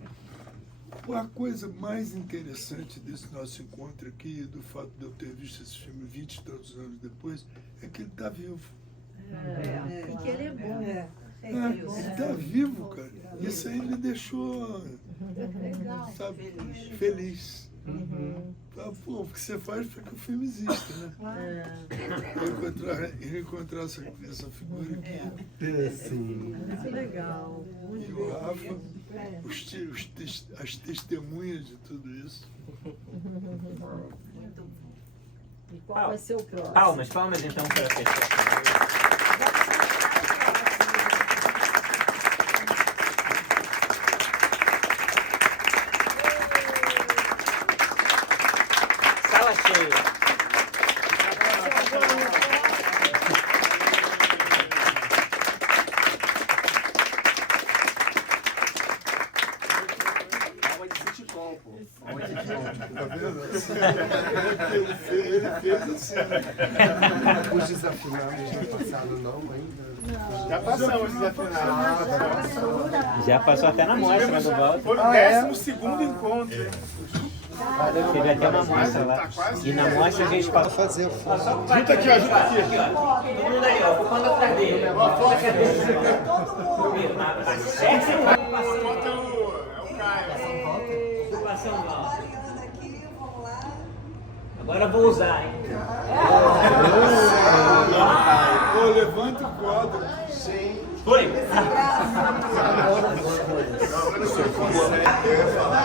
A coisa mais interessante desse nosso encontro aqui, do fato de eu ter visto esse filme 20 e tantos anos depois, é que ele está vivo. E que ele é bom. Ele está vivo, cara. Isso aí me deixou, sabe, feliz. Pô, o que você faz para que o filme exista, né? Encontrar essa figura aqui. Sim. Muito legal. E o Rafa, as testemunhas de tudo isso. E qual vai ser o próximo? Palmas então para fechar. Sala cheia. Tá vendo? Ele fez assim. Os desafinados já passaram, não ainda? Já passamos os desafinados. Já passou até na mostra do Walter. Foi o 12º encontro. Teve até uma mostra lá. E na mostra a gente passou. Junta aqui, ó, junta aqui. Todo mundo ali, ó, ocupando atrás dele. É o Caio. Ocupação Walter. Agora eu vou usar, hein? Pô, levanta o quadro. Sim. Foi! Eu ia falar,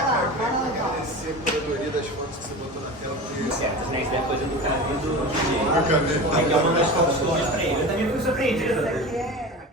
cara, que agradecer a curadoria das fotos que você botou na tela. Certo, né? Isso é coisa do cara do DJ. É uma das fotos que eu mostrei. Eu também fui surpreendido.